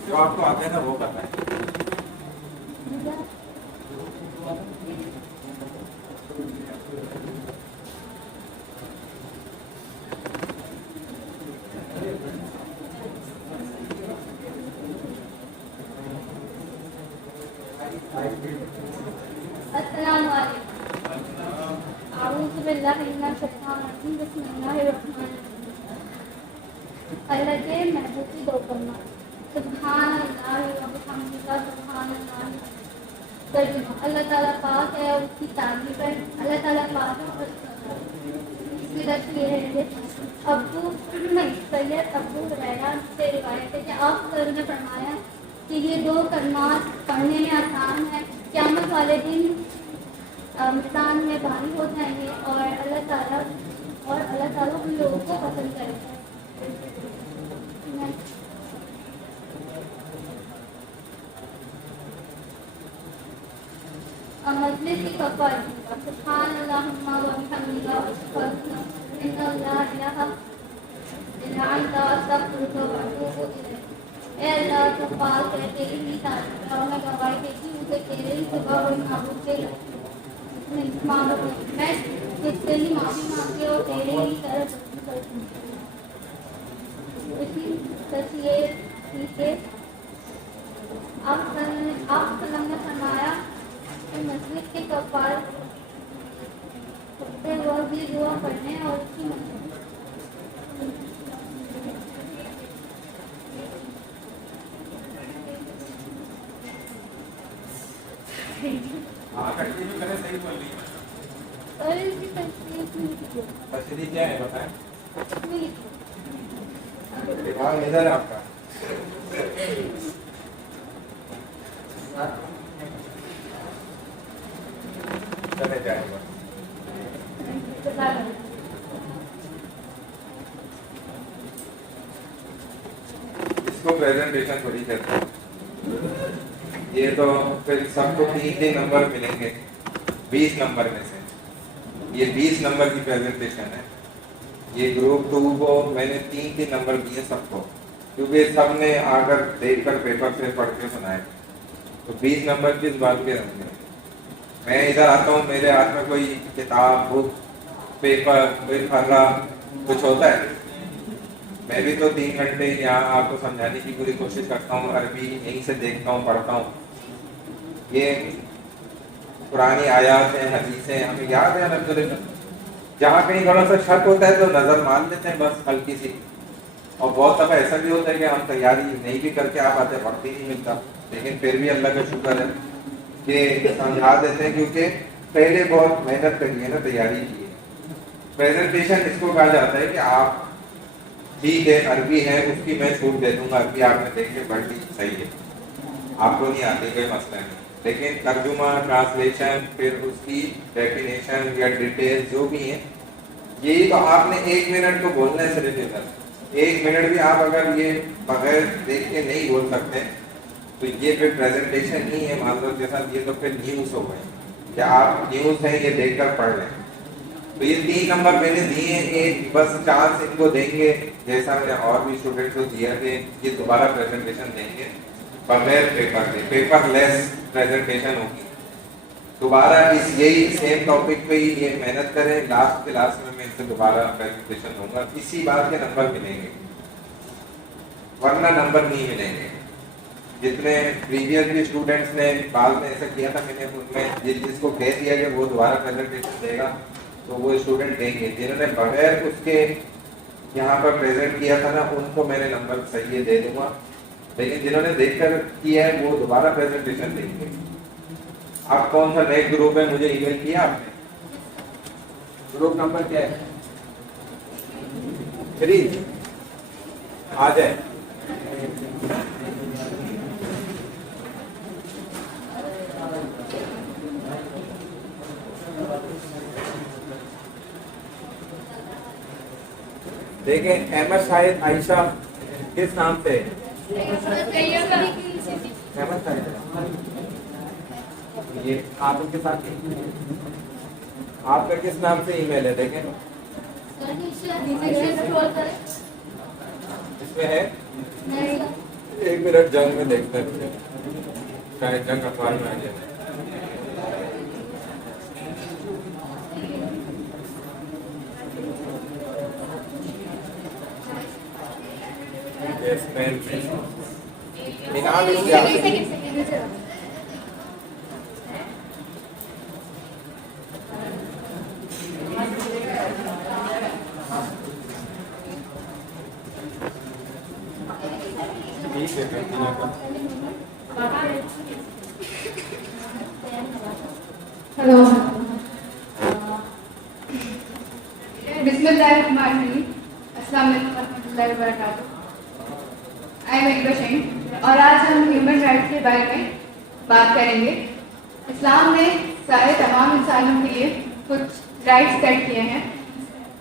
جو آپ کو آتے ہیں نا وہ کرنا ہے۔ السلام علیکم۔ اعوذ باللہ من الشیطان الرجیم، بسم اللہ الرحمن الرحیم۔ اللہ کے محبوب کی دو کلمہ، سبحان اللہ و بحمدہ، سبحان اللہ۔ ترجمہ: اللہ تعالیٰ پاک ہے اور اس کی تعریف ہے، اللہ تعالیٰ پاک ہے اور اس کی رد یہ ہے کہ سید ابو ہریرہ سے روایت ہے کہ آپ نے فرمایا کہ یہ دو کلمات پڑھنے میں آسان ہے، قیامت والے دن میدان میں بھاری ہو جائیں گے اور اللہ تعالیٰ ان لوگوں کو پسند کرے گا۔ مجلس کی کفارہ، سبحان اللہم و بحمدہ، ان اللہ الہ الا انت استغفرک و اتوب الیک۔ اے اللہ تو پاک ہے، تیری ہی تعریف ہے اور میں گواہی دیتی ہوں کہ تیرے ہی سوا کوئی معبود کے میں جس سے ہی معافی مانگتی اور تیرے ہی طرف کرتی ہوں۔ اسی تصویر سے آپ نے فرمایا کہ مسجد کے کفار وہ بھی دعا پڑھنے اور اس کی تشریح کیا ہے بتائیں؟ دماغ ادھر ہے آپ کا۔ چلے جائے گا۔ اس کو پریزنٹیشن تھوڑی کہتے ہیں۔ یہ تو پھر سب کو 3 نمبر ملیں گے 20 نمبر میں سے۔ یہ 20 نمبر کی پریزنٹیشن ہے۔ یہ گروپ 2 کو میں نے 3 نمبر دیے سب کو، کیونکہ سب نے آ کر دیکھ کر پیپر سے پڑھ کے سنائے، تو 20 نمبر کس بات کے ہوں گے۔ میں ادھر آتا ہوں، میرے ہاتھ میں کوئی کتاب، بک، پیپر، کوئی پھرا کچھ ہوتا ہے، میں بھی تو 3 گھنٹے یہاں آپ کو سمجھانے کی پوری کوشش کرتا ہوں، عربی یہیں سے دیکھتا ہوں، پڑھتا ہوں۔ یہ پرانی آیات ہیں، حدیثیں ہمیں یاد ہیں الحمدللہ، جہاں کہیں تھوڑا سا شک ہوتا ہے تو نظر مان لیتے ہیں بس ہلکی سی. اور بہت دفعہ ایسا بھی ہوتا ہے کہ ہم تیاری نہیں بھی کر کے آپ آتے وقت ہی نہیں ملتا, لیکن پھر بھی اللہ کا شکر ہے کہ سمجھا دیتے ہیں کیونکہ پہلے بہت محنت کری ہے نا, تیاری کی ہے. پریزنٹیشن اس کو کہا جاتا ہے کہ آپ ٹھیک ہے عربی ہے اس کی میں چھوٹ دے دوں گا, عربی آپ نے دیکھ کے پڑھ لی صحیح ہے, آپ کو نہیں آتی کوئی مسئلہ نہیں, لیکن ترجمہ ٹرانسلیشن پھر اس کی ڈیفینیشن یا ڈیٹیل جو بھی ہیں یہی تو آپ نے 1 منٹ کو بولنا ہے صرف ادھر. 1 منٹ بھی آپ اگر یہ بغیر دیکھ کے نہیں بول سکتے تو یہ پھر پریزنٹیشن نہیں ہے مان لو کے ساتھ, یہ تو پھر نیوز ہو گئے کہ آپ نیوز ہیں یہ دیکھ کر پڑھ لیں. تو یہ 3 نمبر میں نے دیے ہیں, ایک بس چانس ان کو دیں گے جیسا میں نے اور بھی اسٹوڈنٹ کو دیا کہ یہ دوبارہ پریزنٹیشن دیں گے بغیر پیپر کے, پیپر لیس پریزنٹیشن ہوگی. دوبارہ اس یہی سیم ٹاپک پہ ہی یہ محنت کریں, لاسٹ کلاس میں ان سے دوبارہ پریزنٹیشن دوں گا, اسی بات کے نمبر ملیں گے ورنہ نمبر نہیں ملیں گے. جتنے پریویس بھی اسٹوڈنٹس نے بعد میں ایسا کیا تھا, میں نے ان میں جس کو کہہ دیا کہ وہ دوبارہ پریزنٹیشن دے گا تو وہ اسٹوڈنٹ دیں گے. جنہوں نے بغیر اس کے یہاں پر پریزنٹ کیا تھا نا ان کو میں نے نمبر صحیح دے دوں گا, لیکن جنہوں نے دیکھ کر کیا ہے وہ دوبارہ پریزنٹیشن دیں گے. آپ کون سا نیٹ گروپ ہے مجھے ای میل کیا آپ نے؟ گروپ نمبر کیا ہے؟ 3 آ جائے. دیکھیں احمد شاہد عائشہ کس نام سے؟ احمد شاہد یہ آپ کے ساتھ آپ کا کس نام سے ای میل ہے دیکھیں اس میں ہے. 1 منٹ جنگ میں دیکھتے ہیں شاید جنگ اخبار میں آ جائے. Hello. Bismillahirrahmanirrahim. Assalamu alaikum warahmatullahi wabarakatuh. I am Ekba Singh اور آج ہم ہیومن رائٹس کے بارے میں بات کریں گے. اسلام نے سارے تمام انسانوں کے لیے کچھ رائٹس سیٹ کیے ہیں.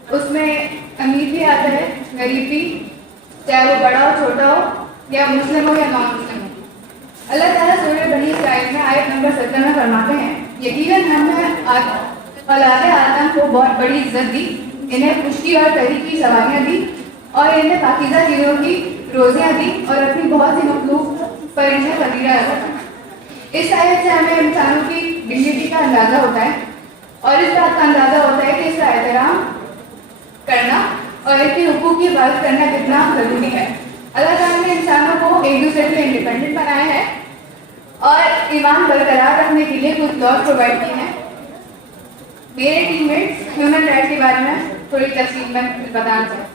اس میں امیر بھی آتا ہے, غریب بھی, چاہے وہ بڑا ہو چھوٹا ہو یا مسلم ہو یا نان مسلم ہو. اللہ تعالیٰ سورہ بنی اسرائیل میں آیت نمبر 17 میں فرماتے ہیں, یقیناً ہم نے اولاد آدم کو بہت بڑی عزت دی, انہیں خشکی اور تری کی سواریاں دی اور انہیں پاکیزہ چیزوں کی روزیاں دی اور اپنی بہت سی مخلوق پر انہیں فضیلہ رکھا. اس آیت سے ہمیں انسانوں کی ڈگنیٹی کا اندازہ ہوتا ہے اور اس بات کا اندازہ ہوتا ہے کہ اس کا احترام کرنا اور اس کے حقوق کی حفاظت کرنا کتنا ضروری ہے. اللہ تعالیٰ نے انسانوں کو ایک دوسرے سے انڈیپینڈنٹ بنایا ہے اور ایمان برقرار رکھنے کے لیے کچھ لاز پرووائڈ کیے ہیں. میرے ٹیم میٹس ہیومن رائٹس کے بارے میں تھوڑی تفصیل میں بتانا چاہتے ہیں.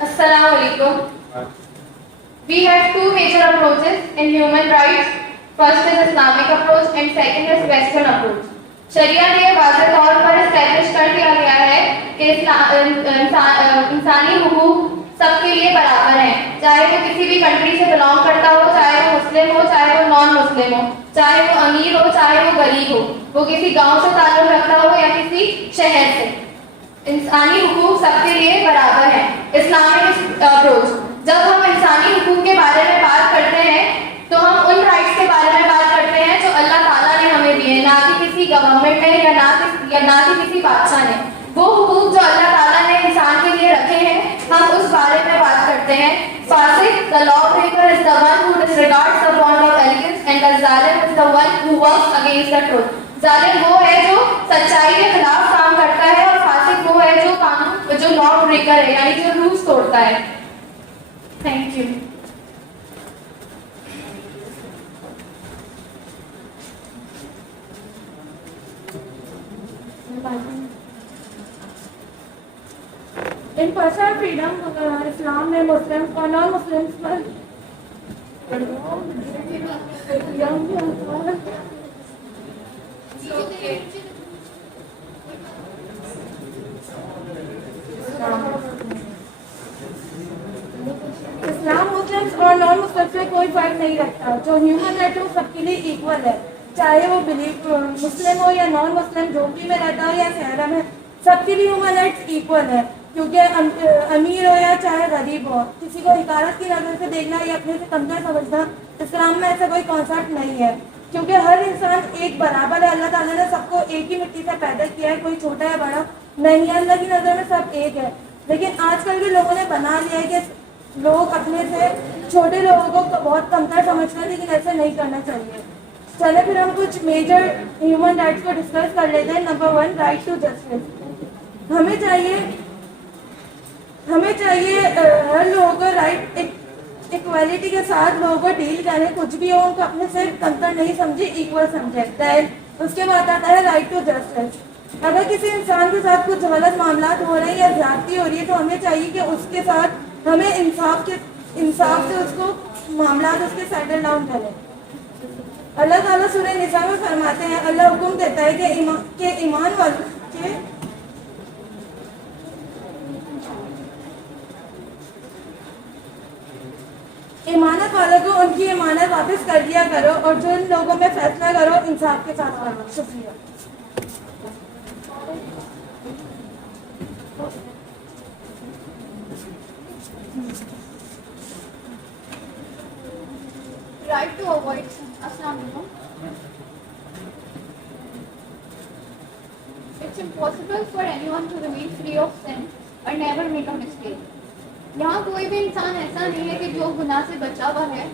Assalamu alaikum. We have two major approaches in human rights. First is Islamic approach and second is Western approach. شریعہ نے واضح طور پر اسٹیبلش کر دیا گیا ہے کہ انسانی حقوق سب کے لیے برابر ہیں, چاہے وہ کسی بھی کنٹری سے بلانگ کرتا ہو, چاہے وہ مسلم ہو چاہے وہ نان مسلم ہو, چاہے وہ امیر ہو چاہے وہ غریب ہو, وہ کسی گاؤں سے تعلق رکھتا ہو یا کسی شہر سے. انسانی حقوق سب کے لیے برابر ہیں. اسلامک اپروچ, جب ہم انسانی حقوق کے بارے میں بات کرتے ہیں تو ہم ان رائٹس کے بارے میں بات کرتے ہیں جو اللہ تعالیٰ نے ہمیں دیے, نہ کہ کسی گورنمنٹ نے یا نہ کہ کسی بادشاہ نے. وہ حقوق جو اللہ تعالیٰ نے انسان کے لیے رکھے ہیں ہم اس بارے میں بات کرتے ہیں. فاسق, the lawbreaker is the one who disregards the bond of elegance and the zalim is the one who works against the truth. ظالم وہ ہے جو سچائی کے خلاف کام کرتا ہے اور فاسق وہ ہے جو قانون جو لا بریکر ہے یعنی جو رولز توڑتا ہے. Thank you. In personal freedom, Islam میں Muslims اور نان مسلمس پر اسلام مسلمس اور نان مسلمس میں کوئی فرق نہیں رکھتا. جو ہیومن رائٹ وہ سب کے لیے ایکول ہے, چاہے وہ مسلم ہو یا نان مسلم, جھوپڑی میں رہتا ہو یا شہرہ میں, سب کے لیے ہیومن رائٹس ایکول ہے. کیونکہ امیر ہو یا چاہے غریب ہو, کسی کو حقارت کی نظر سے دیکھنا یا اپنے سے کمتر سمجھنا اسلام میں ایسا کوئی کانسیپٹ نہیں ہے. کیونکہ ہر انسان ایک برابر ہے. اللہ تعالیٰ نے سب کو ایک ہی مٹی سے پیدا کیا ہے, کوئی چھوٹا یا بڑا نہیں ہے. اللہ کی نظر میں سب ایک ہے. لیکن آج کل کے لوگوں نے بنا لیا ہے کہ لوگ اپنے سے چھوٹے لوگوں کو بہت کمتر سمجھتے ہیں, لیکن ایسا نہیں کرنا چاہیے. چلے پھر ہم کچھ میجر ہیومن رائٹس کو ڈسکس کر لیتے ہیں. Number 1, right to justice. ہمیں چاہیے ہر لوگوں کو رائٹ ایکویلٹی کے ساتھ لوگوں کو ڈیل کریں. کچھ بھی ہو ان کو اپنے سے کمتر نہیں سمجھے, ایکول سمجھے. دین اس کے بعد آتا ہے رائٹ ٹو جسٹس. اگر کسی انسان کے ساتھ کچھ غلط معاملات ہو رہے ہیں یا زیادتی ہو رہی ہے تو ہمیں چاہیے کہ اس کے ساتھ ہمیں انصاف سے اس کو معاملات اس کے سیٹل ڈاؤن کریں. اللہ تعالیٰ سورہ نساء میں فرماتے ہیں, اللہ حکم دیتا ہے کہ ایمان والوں کے امانت والوں کو ان کی امانت واپس کر دیا کرو اور جو ان لوگوں میں فیصلہ کرو انصاف کے ساتھ کرو. شکریہ. Right to avoid sin. Assalamu alaikum. It's impossible for anyone to remain free of sin or never make a mistake. یہاں کوئی بھی انسان ایسا نہیں ہے کہ جو گناہ سے بچا ہوا ہے,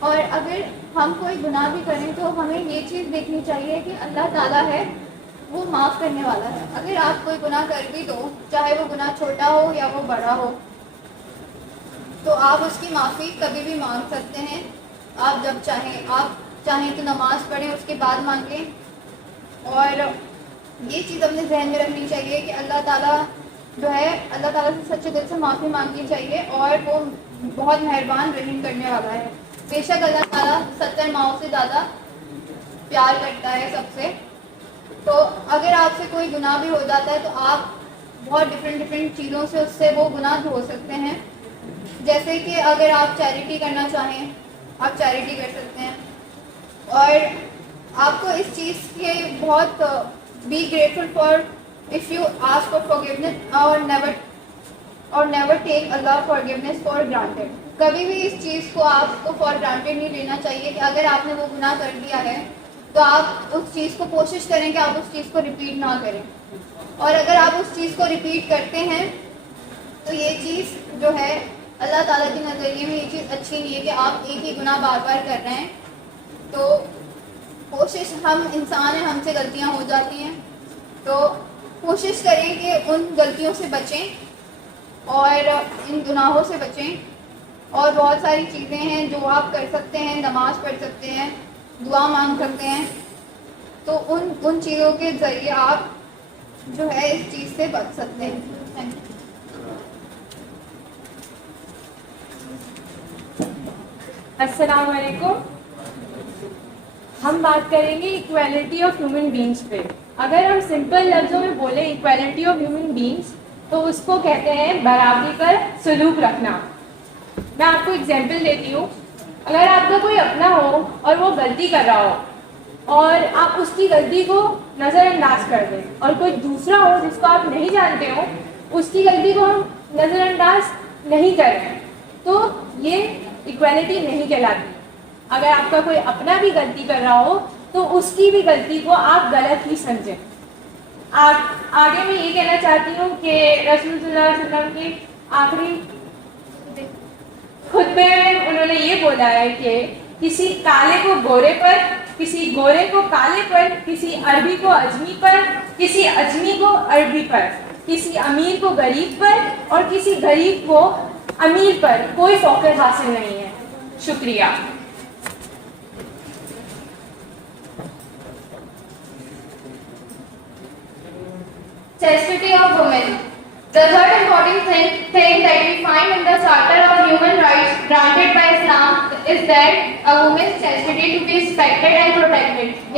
اور اگر ہم کوئی گناہ بھی کریں تو ہمیں یہ چیز دیکھنی چاہیے کہ اللہ تعالیٰ ہے وہ معاف کرنے والا ہے. اگر آپ کوئی گناہ کر بھی دو, چاہے وہ گناہ چھوٹا ہو یا وہ بڑا ہو, تو آپ اس کی معافی کبھی بھی مانگ سکتے ہیں. آپ جب چاہیں تو نماز پڑھیں, اس کے بعد مانگیں. اور یہ چیز اپنے ذہن میں رکھنی چاہیے کہ اللہ تعالیٰ جو ہے, اللہ تعالیٰ سے سچے دل سے معافی مانگنی چاہیے, اور وہ بہت مہربان رحیم کرنے والا ہے. بے شک اللہ تعالیٰ 70 ماؤں سے زیادہ پیار کرتا ہے سب سے. تو اگر آپ سے کوئی گناہ بھی ہو جاتا ہے تو آپ بہت ڈفرینٹ چیزوں سے اس سے وہ گناہ دھو سکتے ہیں. جیسے کہ اگر آپ چیریٹی کرنا چاہیں, آپ چیریٹی کر سکتے ہیں. اور آپ کو اس چیز کے بہت be grateful for if you ask for forgiveness or never take Allah forgiveness for granted. کبھی بھی اس چیز کو آپ کو فار گرانٹیڈ نہیں لینا چاہیے کہ اگر آپ نے وہ گناہ کر دیا ہے تو آپ اس چیز کو کوشش کریں کہ آپ اس چیز کو ریپیٹ نہ کریں. اور اگر آپ اس چیز کو ریپیٹ کرتے ہیں تو یہ چیز جو ہے اللہ تعالیٰ کے نظریے میں یہ چیز اچھی نہیں ہے کہ آپ ایک ہی گناہ بار بار کر رہے ہیں. تو کوشش, ہم انسان ہیں, ہم سے غلطیاں ہو جاتی ہیں, تو کوشش کریں کہ ان غلطیوں سے بچیں اور ان گناہوں سے بچیں. اور بہت ساری چیزیں ہیں جو آپ کر سکتے ہیں. نماز پڑھ سکتے ہیں, دعا مانگ سکتے ہیں. تو ان چیزوں کے ذریعے آپ جو ہے اس چیز سے بچ سکتے ہیں. Thank you. السلام علیکم. ہم بات کریں گے ایکویلٹی آف ہیومن بینگس پہ. اگر ہم سمپل لفظوں میں بولیں ایکویلٹی آف ہیومن بینگس تو اس کو کہتے ہیں برابری کا سلوک رکھنا. میں آپ کو ایگزامپل دیتی ہوں. اگر آپ کا کوئی اپنا ہو اور وہ غلطی کر رہا ہو اور آپ اس کی غلطی کو نظر انداز کر دیں, اور کوئی دوسرا ہو جس کو آپ نہیں جانتے ہو اس کی غلطی کو ہم نظر انداز نہیں کریں, تو یہ ایکویلٹی نہیں کہلاتی. اگر آپ کا کوئی اپنا بھی غلطی کر رہا ہو تو اس کی بھی غلطی کو آپ غلط ہی سمجھیں. آگے میں یہ کہنا چاہتی ہوں کہ رسول صلی اللہ علیہ وسلم کی آخری خطبے میں انہوں نے یہ بولا ہے کہ کسی کالے کو گورے پر، کسی گورے کو کالے پر، کسی عربی کو اجمی پر، کسی اجمی کو عربی پر، کسی امیر کو غریب پر اور کسی غریب کو امیر پر کوئی فخر حاصل نہیں ہے. شکریہ. Chastity of women. The third important thing that we find in the Charter of Human Rights granted by Islam is that a woman's chastity to be respected and protected.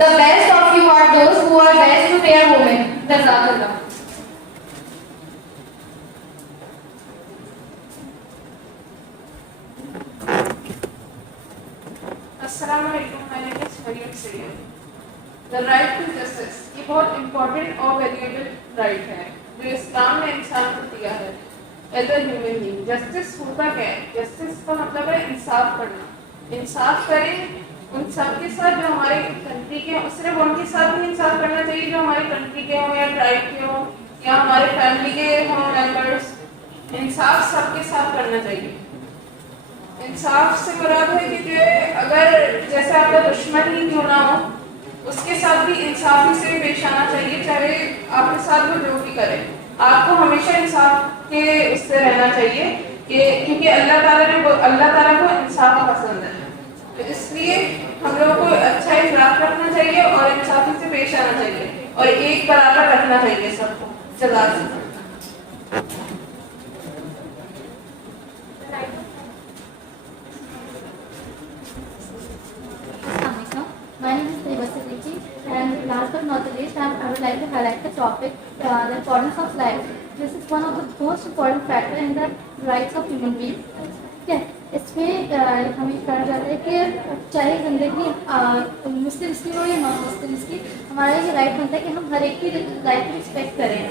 The best of you are those who are best to their women. Jazakallah. Assalamu alaikum. My name is Maryam Sayyed. The right to justice یہ بہت امپورٹنٹ اور ویلیبل رائٹ ہے جو اسلام نے انسان کو دیا ہے. As a human being justice ہوتا کیا ہے؟ جسٹس کا مطلب ہے انصاف کرنا. انصاف کریں ان سب کے ساتھ جو ہمارے کنٹری کے ہوں. صرف ان کے ساتھ بھی انصاف کرنا چاہیے جو ہماری کنٹری کے ہوں یا ٹرائب کے ہوں یا ہمارے فیملی کے ہوں ممبرس. انصاف سب کے ساتھ کرنا چاہیے. انصاف سے مراد ہے کہ اگر جیسے آپ کا دشمن ہی کیوں نہ ہو اس کے ساتھ بھی انصافی سے بھی پیش آنا چاہیے چاہے آپ کے ساتھ وہ جو بھی کرے. آپ کو ہمیشہ انصاف کے اس سے رہنا چاہیے کہ کیونکہ اللہ تعالیٰ کو انصاف پسند ہے. تو اس لیے ہم لوگوں کو اچھا اخلاق رکھنا چاہیے اور انصافی سے پیش آنا چاہیے اور ایک برابر رکھنا چاہیے سب کو. جزاک My name is Deva Siddiqui, and last but not the least, I would like to highlight the topic, the importance of life. This is one of the most important factors in the rights of human beings. اس میں ہمیں کہا جاتا ہے کہ چاہے زندگی مسلم کی ہو یا نان مسلم کی، ہمارا یہ رائٹ بنتا ہے کہ ہم ہر ایک کی لائف کی رسپیکٹ کریں.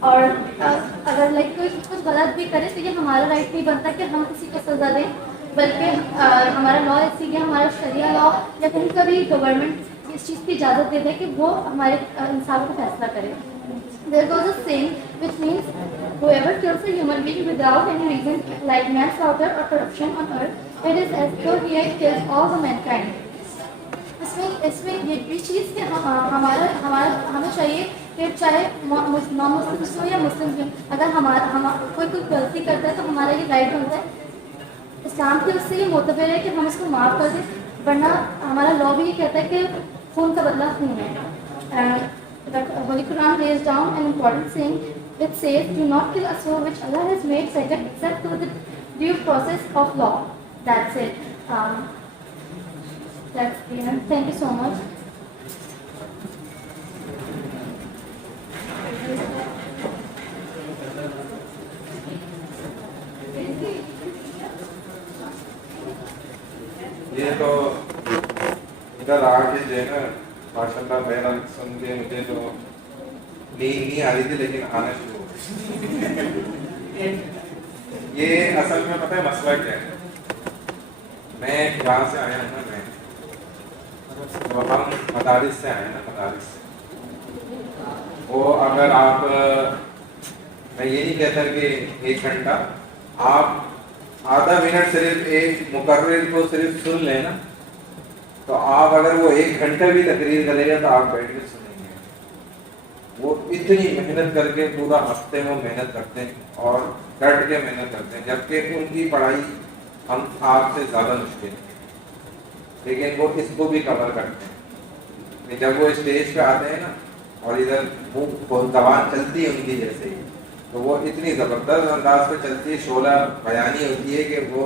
اور اگر لائک کوئی کچھ غلط بھی کرے تو یہ ہمارا رائٹ نہیں بنتا کہ ہم کسی کو سزا دیں، بلکہ ہمارا لا اسی لیے ہمارا شریعہ لا یا کہیں کبھی گورنمنٹ اس چیز کی اجازت دے دے کہ وہ ہمارے انصاف کا فیصلہ کرے. There goes a saying which means whoever kills a human being without any reason, like manslaughter or corruption on earth, it is as though he had killed all the mankind. اس میں یہ چیز کہ ہمیں چاہیے کہ چاہے نان مسلم ہو یا مسلم ہو، اگر کوئی غلطی کرتا ہے تو ہمارا یہ رائٹ بنتا ہے. اسلام کی اس سے یہ معتبر ہے کہ ہم اس کو معاف کر دیں، ورنہ ہمارا لا بھی یہ کہتا ہے کہ خون کا بدلہ خون ہے. The Holy Quran lays down an important saying which says, "Do not kill a soul which Allah has made sacred except through the due process of law." That's it. That's the end. Thank you so much. یہ تو ادھر آ کے جو ہے نا ماشاء اللہ بہرحال سن کے مجھے تو نیند نہیں آ رہی تھی لیکن آنا شروع ہو گئی. یہ اصل میں پتہ ہے مسئلہ کیا ہے. میں جہاں سے آیا ہوں نا، میں ہم مدارس سے آئے نا، مدارس سے وہ اگر آپ، میں یہ نہیں کہتا کہ 1 گھنٹہ، آپ آدھا منٹ صرف ایک مقرر کو صرف سن لیں نا، تو آپ اگر وہ 1 گھنٹہ بھی تقریر کرے گا تو آپ بیٹھ کے سنیں گے. وہ اتنی محنت کر کے پورا ہفتے میں محنت کرتے ہیں اور ڈٹ کے محنت کرتے ہیں، جبکہ ان کی پڑھائی ہم آپ سے زیادہ مشکل ہے، لیکن وہ اس کو بھی کور کرتے ہیں. کہ جب وہ اسٹیج پہ آتے ہیں نا اور ادھر وہ زبان چلتی ہے ان کی جیسے ہی، تو وہ اتنی زبردست انداز پہ چلتی ہے، شعلہ بیانی ہوتی ہے کہ وہ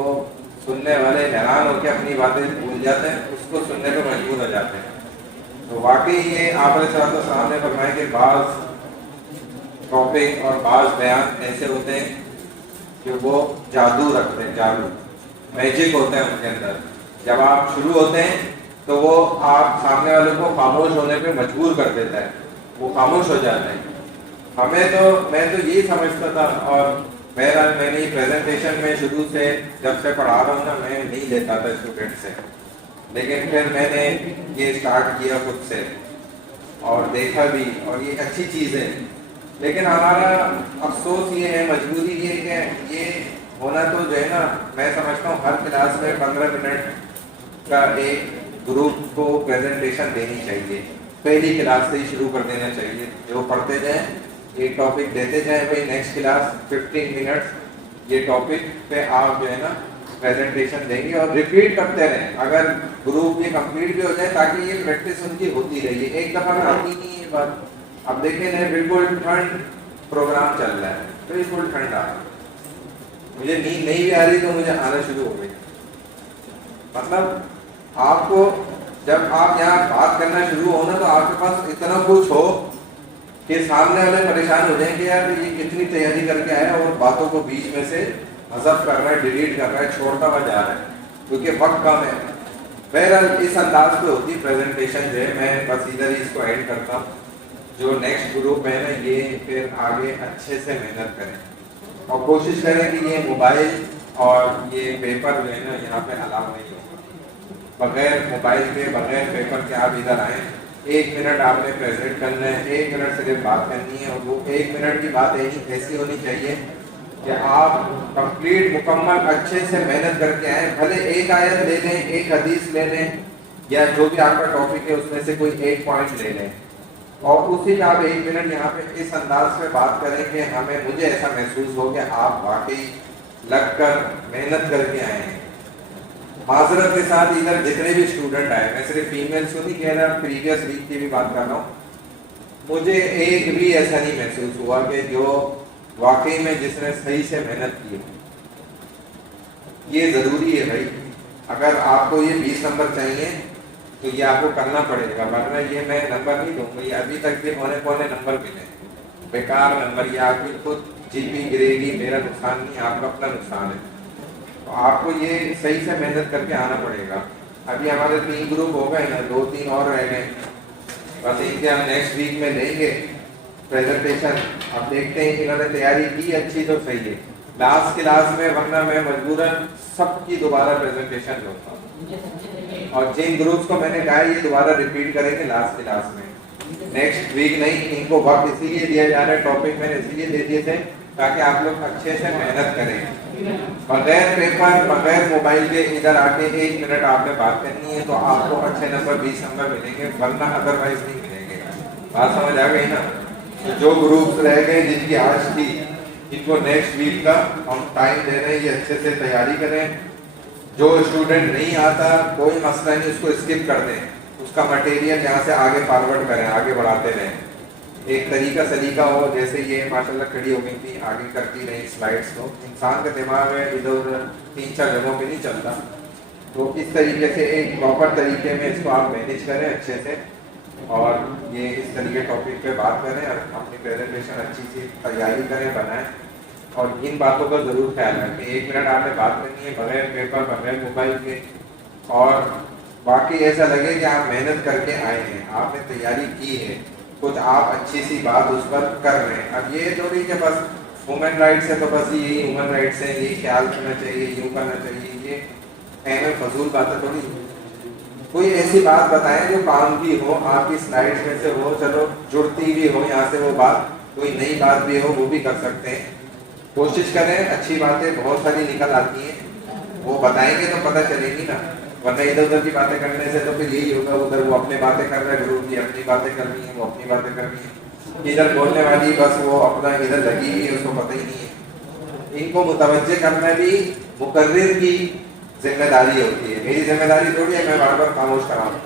سننے والے حیران ہو کے اپنی باتیں بھول جاتے ہیں، اس کو سننے پہ مجبور ہو جاتے ہیں. تو واقعی یہ آپ علیہ السلام نے فرمایا کہ بعض ٹاپک اور بعض بیان ایسے ہوتے ہیں کہ وہ جادو رکھتے ہیں، جادو میجک ہوتا ہے ان کے اندر. جب آپ شروع ہوتے ہیں تو وہ آپ سامنے والے کو خاموش ہونے پہ مجبور کر دیتا ہے، وہ خاموش ہو جاتا ہے. میں تو یہی سمجھتا تھا، اور بہرحال میں نے پریزنٹیشن میں شروع سے جب سے پڑھا رہا ہوں نا، میں نہیں لیتا تھا اسٹوڈنٹ سے، لیکن پھر میں نے یہ اسٹارٹ کیا خود سے اور دیکھا بھی، اور یہ اچھی چیز ہے. لیکن ہمارا افسوس یہ ہے، مجبوری یہ کہ یہ ہونا تو جو ہے نا، میں سمجھتا ہوں ہر کلاس میں 15 منٹ کا ایک گروپ کو پریزنٹیشن دینی چاہیے. پہلی کلاس سے ہی شروع کر دینا چاہیے، جو پڑھتے جائیں ایک ٹاپک دیتے جائیں، بھائی نیکسٹ کلاس 15 منٹ یہ ٹاپک پہ آپ جو ہے نا پریزنٹیشن دیں گے، اور ریپیٹ کرتے رہیں اگر گروپ یہ کمپلیٹ بھی ہو جائے، تاکہ یہ پریکٹس ان کی ہوتی رہی. ایک دفعہ میں آتی نہیں یہ بات. اب دیکھیں نا، بالکل ٹھنڈ پروگرام چل رہا ہے، بالکل ٹھنڈ آ رہا ہے، مجھے نیند نہیں بھی آ رہی تو مجھے آنا شروع ہو گئی. مطلب آپ کو جب آپ یہاں بات کرنا شروع ہونا تو آپ کے پاس اتنا کچھ ہو کہ سامنے والے پریشان ہو جائیں کہ یار یہ کتنی تیاری کر کے آیا، اور باتوں کو بیچ میں سے حذف کر رہا ہے، ڈیلیٹ کر رہا ہے، چھوڑتا ہوا جا رہا ہے کیونکہ وقت کم ہے. بہرحال اس انداز پہ ہوتی پریزنٹیشن جو ہے. میں بس ادھر ہی اس کو ایڈ کرتا ہوں. جو نیکسٹ گروپ ہے نا، یہ پھر آگے اچھے سے محنت کریں اور کوشش کریں کہ یہ موبائل اور یہ پیپر جو ہے نا یہاں پہ الاؤ نہیں ہوگا. بغیر موبائل کے، بغیر پیپر کے آپ ادھر آئیں. 1 منٹ آپ نے پریزنٹ کرنا ہے، 1 منٹ صرف بات کرنی ہے، اور وہ 1 منٹ کی بات ایسی ہونی چاہیے کہ آپ کمپلیٹ مکمل اچھے سے محنت کر کے آئیں. بھلے ایک آیت لے لیں، ایک حدیث لے لیں، یا جو بھی آپ کا ٹاپک ہے اس میں سے کوئی ایک پوائنٹ لے لیں، اور اسی کا آپ 1 منٹ یہاں پہ اس انداز پہ بات کریں کہ مجھے ایسا محسوس ہو کہ آپ واقعی لگ کر محنت کر کے آئے ہیں. معذرت کے ساتھ ادھر جتنے بھی اسٹوڈنٹ آئے، میں صرف فیمیلس کو نہیں کہہ رہا، پریویس ویک کی بھی بات کر رہا ہوں، مجھے ایک بھی ایسا نہیں محسوس ہوا کہ جو واقعی میں جس نے صحیح سے محنت کی. یہ ضروری ہے بھائی، اگر آپ کو یہ 20 نمبر چاہیے تو یہ آپ کو کرنا پڑے گا، ورنہ یہ میں نمبر نہیں دوں گا. یہ ابھی تک کے پونے نمبر ملے، بیکار نمبر. یہ آپ کی خود جی پی گرے گی، میرا نقصان نہیں، آپ کا اپنا نقصان ہے. تو آپ کو یہ صحیح سے محنت کر کے آنا پڑے گا. ابھی ہمارے 3 گروپ ہو گئے نا، 2-3 اور رہ گئے، بس ان کے ہم نیکسٹ ویک میں لیں گے پریزنٹیشن. اب دیکھتے ہیں کہ انہوں نے تیاری کی اچھی تو صحیح ہے لاسٹ کلاس میں، ورنہ میں مجبوراً سب کی دوبارہ پریزنٹیشن لوتا ہوں. اور جن گروپس کو میں نے کہا یہ دوبارہ ریپیٹ کریں گے لاسٹ کلاس میں، نیکسٹ ویک نہیں. ان کو وقت اسی لیے دیا جا رہا ہے، ٹاپک میں نے اسی لیے دے دیے تھے تاکہ آپ لوگ اچھے سے محنت کریں. بغیر پیپر، بغیر موبائل کے ادھر آ کے 1 منٹ آپ نے بات کرنی ہے تو آپ کو اچھے نمبر 20 نمبر ملیں گے، ورنہ ادروائز نہیں ملیں گے. بات سمجھ آ گئی نا؟ جو گروپس رہ گئے جن کی آج تھی، ان کو نیکسٹ ویک کا ہم ٹائم دے رہے ہیں، یہ اچھے سے تیاری کریں. جو اسٹوڈنٹ نہیں آتا کوئی مسئلہ نہیں، اس کو اسکپ کر دیں، اس کا مٹیریل یہاں سے آگے فارورڈ کریں، آگے بڑھاتے رہیں. ایک طریقہ سلیقہ ہو، جیسے یہ ماشاءاللہ کھڑی ہو گئی تھی، آگے کرتی رہی سلائڈس کو. انسان کا دماغ ہے ادھر ادھر 3-4 جگہوں پہ نہیں چلتا، تو اس طریقے سے ایک پراپر طریقے میں اس کو آپ مینیج کریں اچھے سے، اور یہ اس طریقے ٹاپک پہ بات کریں اور اپنی پریزنٹیشن اچھی سی تیاری کریں، بنائیں. اور ان باتوں کا ضرور خیال رکھیں. 1 منٹ آپ نے بات کرنی ہے بغیر پیپر، بغیر موبائل کے، اور باقی ایسا لگے کہ آپ محنت کر کے آئے ہیں، آپ نے تیاری کی ہے، کچھ آپ اچھی سی بات اس پر کر رہے ہیں. اب یہ تھوڑی کہ بس وومن رائٹس ہے تو بس یہی وومن رائٹس ہیں، یہی خیال کرنا چاہیے، یوں کرنا چاہیے، یہ اہم فضول باتیں تھوڑی. کوئی ایسی بات بتائیں جو کام کی ہو، آپ کی سلائڈس میں سے ہو، چلو جڑتی بھی ہو یہاں سے وہ بات، کوئی نئی بات بھی ہو وہ بھی کر سکتے ہیں. کوشش کریں، اچھی باتیں بہت ساری نکل آتی ہیں، وہ بتائیں گے تو پتہ چلے گی نا، ورنہ ادھر ادھر کی باتیں کرنے سے تو پھر یہی ہوگا، ادھر وہ اپنے باتیں کر رہے ہیں، گروپ کی اپنی باتیں کر رہی ہیں، وہ اپنی باتیں کر رہی ہیں، ادھر بولنے والی بس وہ اپنا ادھر لگی ہوئی ہے، اس کو پتہ ہی نہیں ہے. ان کو متوجہ کرنا بھی مقرر کی ذمہ داری ہوتی ہے، میری ذمہ داری تھوڑی ہے میں بار بار خاموش کراؤں.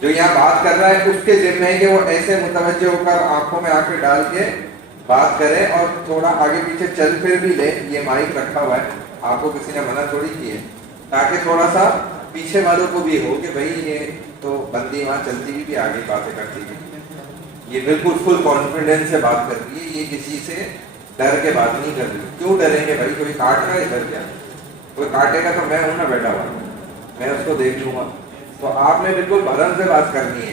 جو یہاں بات کر رہا ہے اس کے ذمہ ہے کہ وہ ایسے متوجہ ہو کر آنکھوں میں آنکھیں ڈال کے بات کرے، اور تھوڑا آگے پیچھے چل پھر بھی لے. یہ مائک رکھا ہوا ہے، آپ کو کسی نے منع تھوڑی کی ہے، تاکہ تھوڑا سا پیچھے والوں کو بھی ہو کہ بھائی یہ تو بندی وہاں چلتی بھی آگے باتیں کرتی بھی، یہ بالکل فل کانفیڈنس سے بات کرتی ہے، یہ کسی سے ڈر کے بات نہیں کر رہی. کیوں ڈریں گے بھائی؟ کوئی کاٹ رہا ہے ادھر کیا؟ کوئی کاٹے گا تو میں ہوں نا بیٹھا ہوا، میں اس کو دیکھ لوں گا. تو آپ نے بالکل بھرم سے بات کرنی ہے,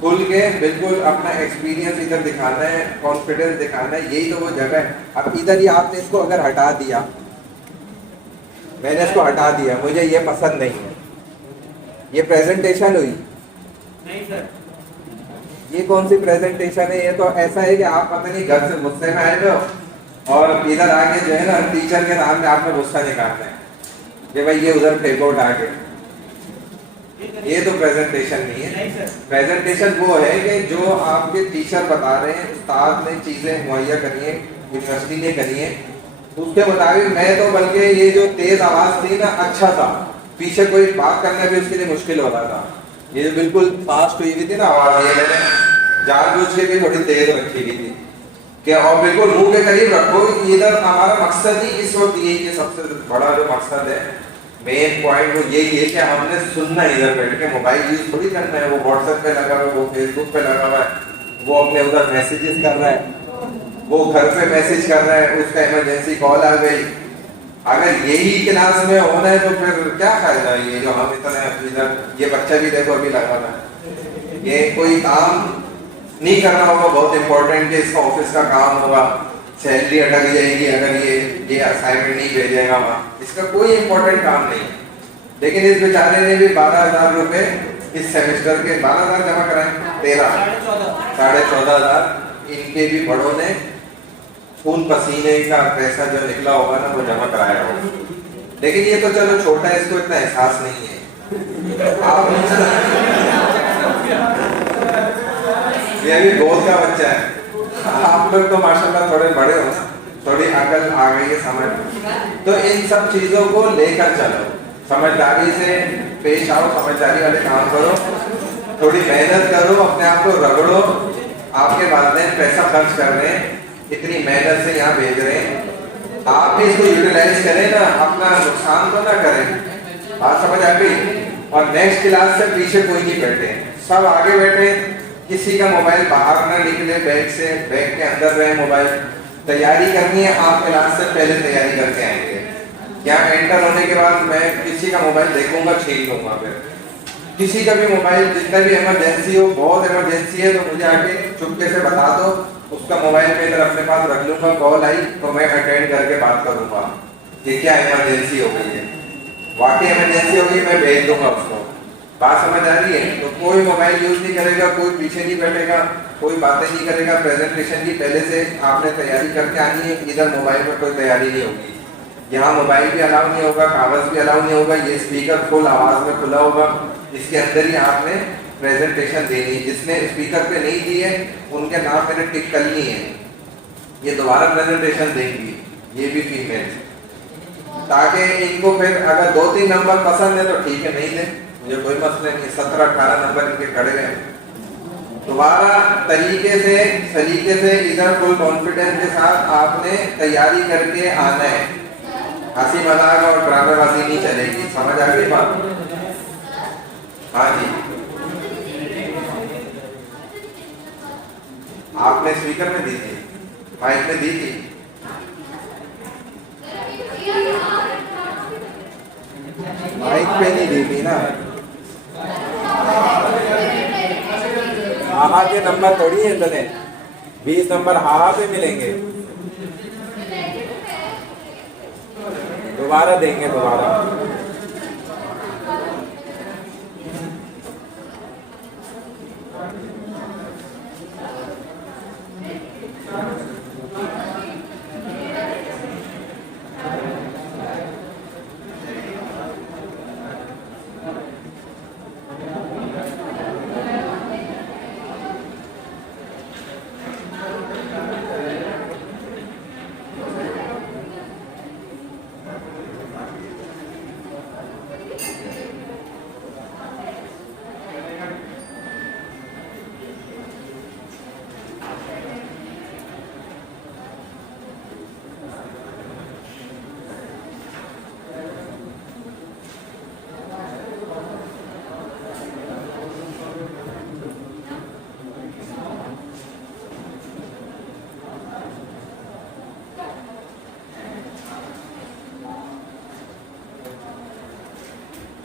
کھل کے بالکل اپنا ایکسپیرینس ادھر دکھانا ہے, کانفیڈنس دکھانا ہے, یہی تو وہ جگہ ہے. اب ادھر ہی آپ نے اس کو اگر ہٹا دیا, میں نے اس کو ہٹا دیا, مجھے یہ پسند نہیں ہے, یہ پریزنٹیشن ہوئی؟ نہیں سر. یہ کون سی پریزنٹیشن ہے؟ یہ تو ایسا ہے کہ آپ پتہ نہیں گھر سے غصے میں آئے ہو اور ادھر آ کے جو ہے نا ٹیچر کے نام میں آپ نے غصہ نکالنا ہے کہ بھائی یہ ادھر پھینکو اٹھا کے. یہ تو پریزنٹیشن نہیں ہے. پریزنٹیشن وہ ہے کہ جو آپ کے ٹیچر بتا رہے ہیں, استاد نے چیزیں مہیا کری ہیں, یونیورسٹی نے کری ہیں, اس کے مطابق میں تو بلکہ یہ جو تیز آواز تھی نا اچھا تھا, پیچھے کوئی بات کرنا بھی اس کے لیے مشکل ہو رہا تھا. یہ جو بالکل فاسٹ ہوئی ہوئی تھی نا آواز, یہ میں نے جان بوجھ کے بھی تھوڑی تیز رکھی ہوئی تھی کہ اور بالکل منہ کے قریب رکھو. ادھر ہمارا مقصد ہی اس وقت یہی ہے, سب سے بڑا جو مقصد ہے, مین پوائنٹ وہ یہی ہے کہ ہم نے سننا ہے ادھر بیٹھ کے, موبائل یوز تھوڑی کرنا ہے. وہ واٹس ایپ پہ لگا ہوا ہے, وہ فیس بک پہ لگا ہوا ہے, وہ اپنے ادھر میسیجز کر رہا ہے, وہ گھر پہ میسیج کر رہا ہے, اس کا ایمرجنسی کال آ گئی. اگر یہی کلاس میں ہونا ہے تو پھر کیا فائدہ ہے یہ جو ہم اتنے ادھر, یہ بچہ بھی دیکھو ابھی لگا ہوا ہے, یہ کوئی کام نہیں کرنا ہوگا بہت امپورٹنٹ کہ اس کا آفس کا کام ہوگا, سیلری اٹک جائے گی اگر یہ اسائنمنٹ نہیں بھیجے گا وہاں, اس کا کوئی امپورٹنٹ کام نہیں. لیکن اس بیچارے نے بھی 12,000 روپے اس سیمسٹر کے 12,000 جمع کرائے, 14,500 ان کے بھی بڑوں نے خون پسینے کا پیسہ جو نکلا ہوگا نا وہ جمع کرایا ہوگا. لیکن یہ تو چلو چھوٹا ہے, اس کو اتنا احساس نہیں ہے. آپ یہ ابھی بہت کا بچہ ہے, آپ لوگ تو ماشاءاللہ تھوڑے بڑے ہو نا, تھوڑی عقل آ گئی ہے, سمجھ. تو ان سب چیزوں کو لے کر چلو, سمجھداری سے پیش آؤ, سمجھداری والے کام کرو, تھوڑی محنت کرو, اپنے آپ کو رگڑو. آپ کے والدین پیسہ خرچ کر رہے ہیں, اتنی محنت سے یہاں بھیج رہے ہیں, آپ بھی اس کو یوٹیلائز کریں نا, اپنا نقصان تو نہ کریں. بات سمجھ آ گئی؟ اور نیکسٹ کلاس سے پیچھے کوئی نہیں بیٹھے, سب آگے بیٹھے, کسی کا موبائل باہر نہ نکلے بیگ سے, بیگ کے اندر رہے موبائل. تیاری کرنی ہے, آپ کلاس سے پہلے تیاری کر کے آئیں گے. یہاں انٹر ہونے کے بعد میں کسی کا موبائل دیکھوں گا, چھین لوں گا. پھر کسی کا بھی موبائل جتنا بھی ایمرجنسی ہو, بہت ایمرجنسی ہے تو مجھے آ کے چپکے سے بتا دو, اس کا موبائل میں ادھر اپنے پاس رکھ لوں گا, کال آئی تو میں اٹینڈ کر کے بات کروں گا کہ کیا ایمرجنسی ہو گئی ہے. واقعی ایمرجنسی ہوگی میں بھیج دوں گا اس کو. بات سمجھ آ رہی ہے؟ تو کوئی موبائل یوز نہیں کرے گا, کوئی پیچھے نہیں بیٹھے گا, کوئی باتیں نہیں کرے گا. پریزنٹیشن کی پہلے سے آپ نے تیاری کر کے آنی ہے. ادھر موبائل میں کوئی تیاری نہیں ہوگی. یہاں موبائل بھی الاؤ نہیں ہوگا, کاغذ بھی الاؤ نہیں ہوگا. یہ اسپیکر فل آواز میں کھلا ہوگا, اس کے اندر ہی آپ نے پریزنٹیشن دینی ہے. جس نے اسپیکر پہ نہیں دی ہے ان کے نام میں نے ٹک کرنی ہے, یہ دوبارہ پریزنٹیشن دیں گی, یہ بھی فیمیل, تاکہ ان کو پھر اگر 2-3 نمبر پسند ہے تو ٹھیک ہے, نہیں دیں, مجھے کوئی مسئلہ نہیں. 17-18 نمبر ان کے کھڑے گئے. دوبارہ طریقے سے سلیقے سے ادھر فل کانفیڈنس کے ساتھ آپ نے تیاری کر کے آنا ہے. ہنسی مذاق اور ڈرامے بازی نہیں چلے گی. سمجھ آ گئی بات؟ ہاں جی, آپ نے اسپیکر میں دی تھی, مائک میں دی تھی. مائک پہ نہیں دی تھی نا. ہاں کے نمبر تھوڑی ہے اتنے, 20 نمبر ہاں پہ ملیں گے. دوبارہ دیں گے, دوبارہ.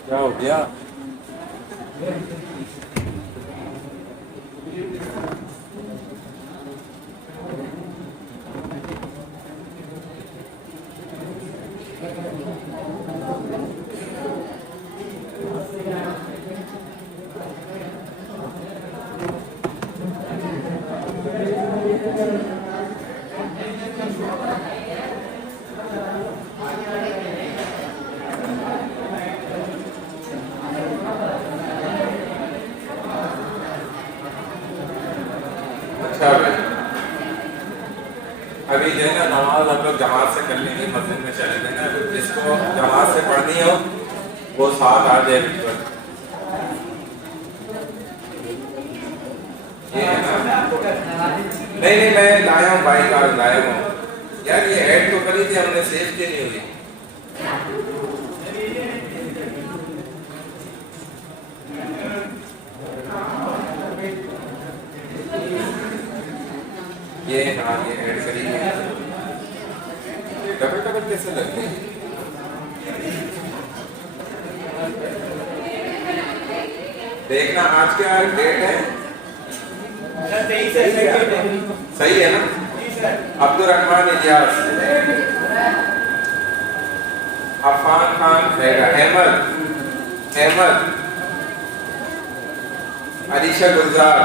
کیا ہو گیا؟ اچھا بھائی، ابھی جو ہے نا نماز ہم لوگ جماعت سے کر لیں گے، مسجد میں چلے گئے نا، جس کو جماعت سے پڑھنی ہو وہ ساتھ آ جائے بالکل. یہ ہے نا، نہیں میں لایا ہوں بھائی کارڈ لایا ہوں یار، یہ ایڈ تو کری تھی ہم نے، سیو کی نہیں ہوئی. یہ ہاں یہ ایڈ کری ہے، ڈبل کیسے لگتی ہے؟ دیکھنا آج کیا ڈیٹ ہے، صحیح ہے نا؟ عبد الرحمان الیاس، عفان خان، احمد، علیشہ گلزار.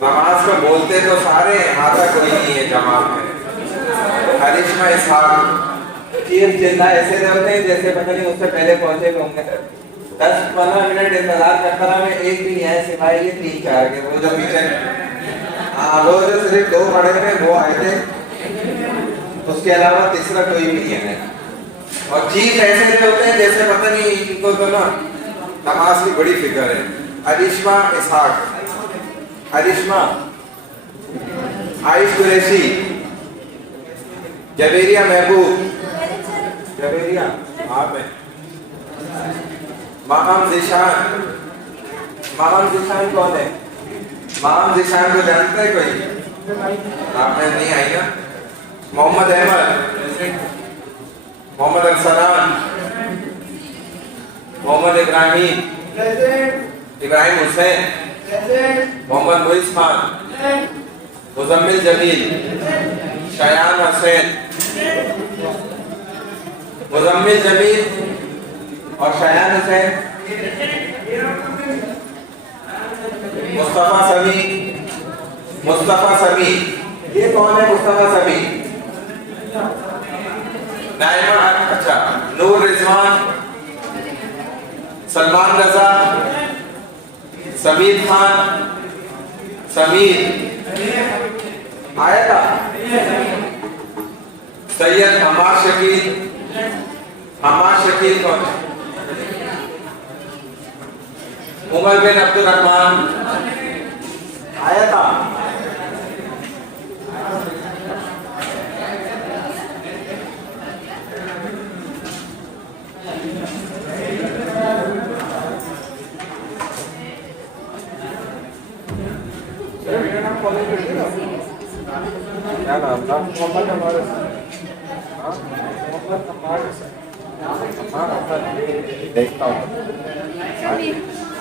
نماز کو بولتے تو سارے ہیں، ہاتھا کوئی نہیں ہے جماعت میں. حریشمہ اسحاق، چیف چندہ ایسے ہوتے ہیں جیسے پتہ نہیں اس سے پہلے پہنچے ہوں گے. 10-15 منٹ انتظار کرتا رہا میں، ایک بھی نہیں آیا سپاہی کے 3-4 کے، وہ جو پیچھے وہ جو صرف 2 پڑے ہوئے وہ آئے تھے، اس کے علاوہ تیسرا کوئی بھی نہیں ہے. اور چیف ایسے ہوتے ہیں جیسے پتہ نہیں ان کو تو نا نماز کی بڑی فکر ہے. حریشمہ اسحاق، حریشمہ، عائش قریشی، جبیریہ محبوب، جبیریہ آپ ہیں، ماہم ذیشان. ماہم ذیشان کون ہے؟ ماہم ذیشان کو جانتے ہیں کوئی؟ آپ نے نہیں آئی نا. محمد احمد، محمد ارسلان، محمد ابراہیم، ابراہیم حسین، محمد معیز خان، مزمل جمیل، شایان حسین، مزمل جمیل اور شایان حسین، مصطفیٰ سمیع. یہ کون ہے مصطفیٰ سمیع؟ نائمہ، اچھا، نور رضوان، سلمان رضا، سمیر خان، سمیر آیا تھا، سید حماد شکیل. حماد شکیل کون ہے؟ عمر بن عبد الرحمان آیا تھا. کیا نام تھا؟ محمد عمارت. دیکھتا ہوں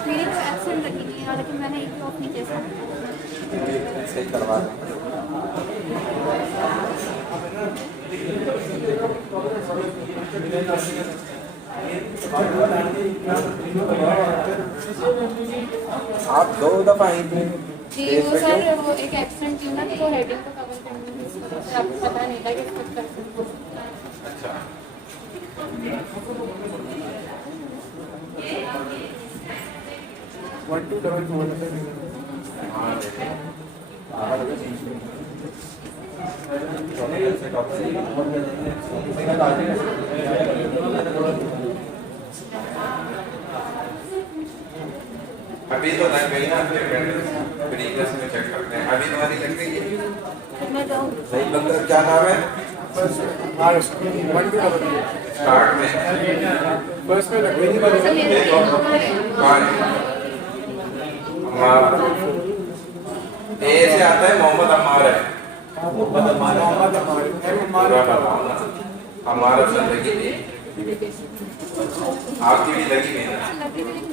میری تو ایبسنٹ رکھی نہیں ہے، لیکن میں نے ایک بھی آف نہیں کیا. صحیح کروا دیں. آپ 2 دفعہ آئی تھی جی وہ سر وہ ایک ایبسنٹ تھی نا، تو ہیڈنگ کو کور کرنے میں آپ کو پتہ نہیں تھا کہ خود کر سکتے. اچھا ابھی تو لگ گئی نا، پریویس میں چیک کرتے ہیں. ابھی تمہاری لگ گئی ہے میں جاؤں. صحیح بندہ کیا نام ہے؟ اسٹارٹ میں کون ہے؟ عمار. اے سے آتا ہے محمد عمار ہے. پورا بتاؤ نا. ہمارا زندگی بھی آپ کی بھی لگی ہے نا.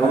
2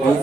20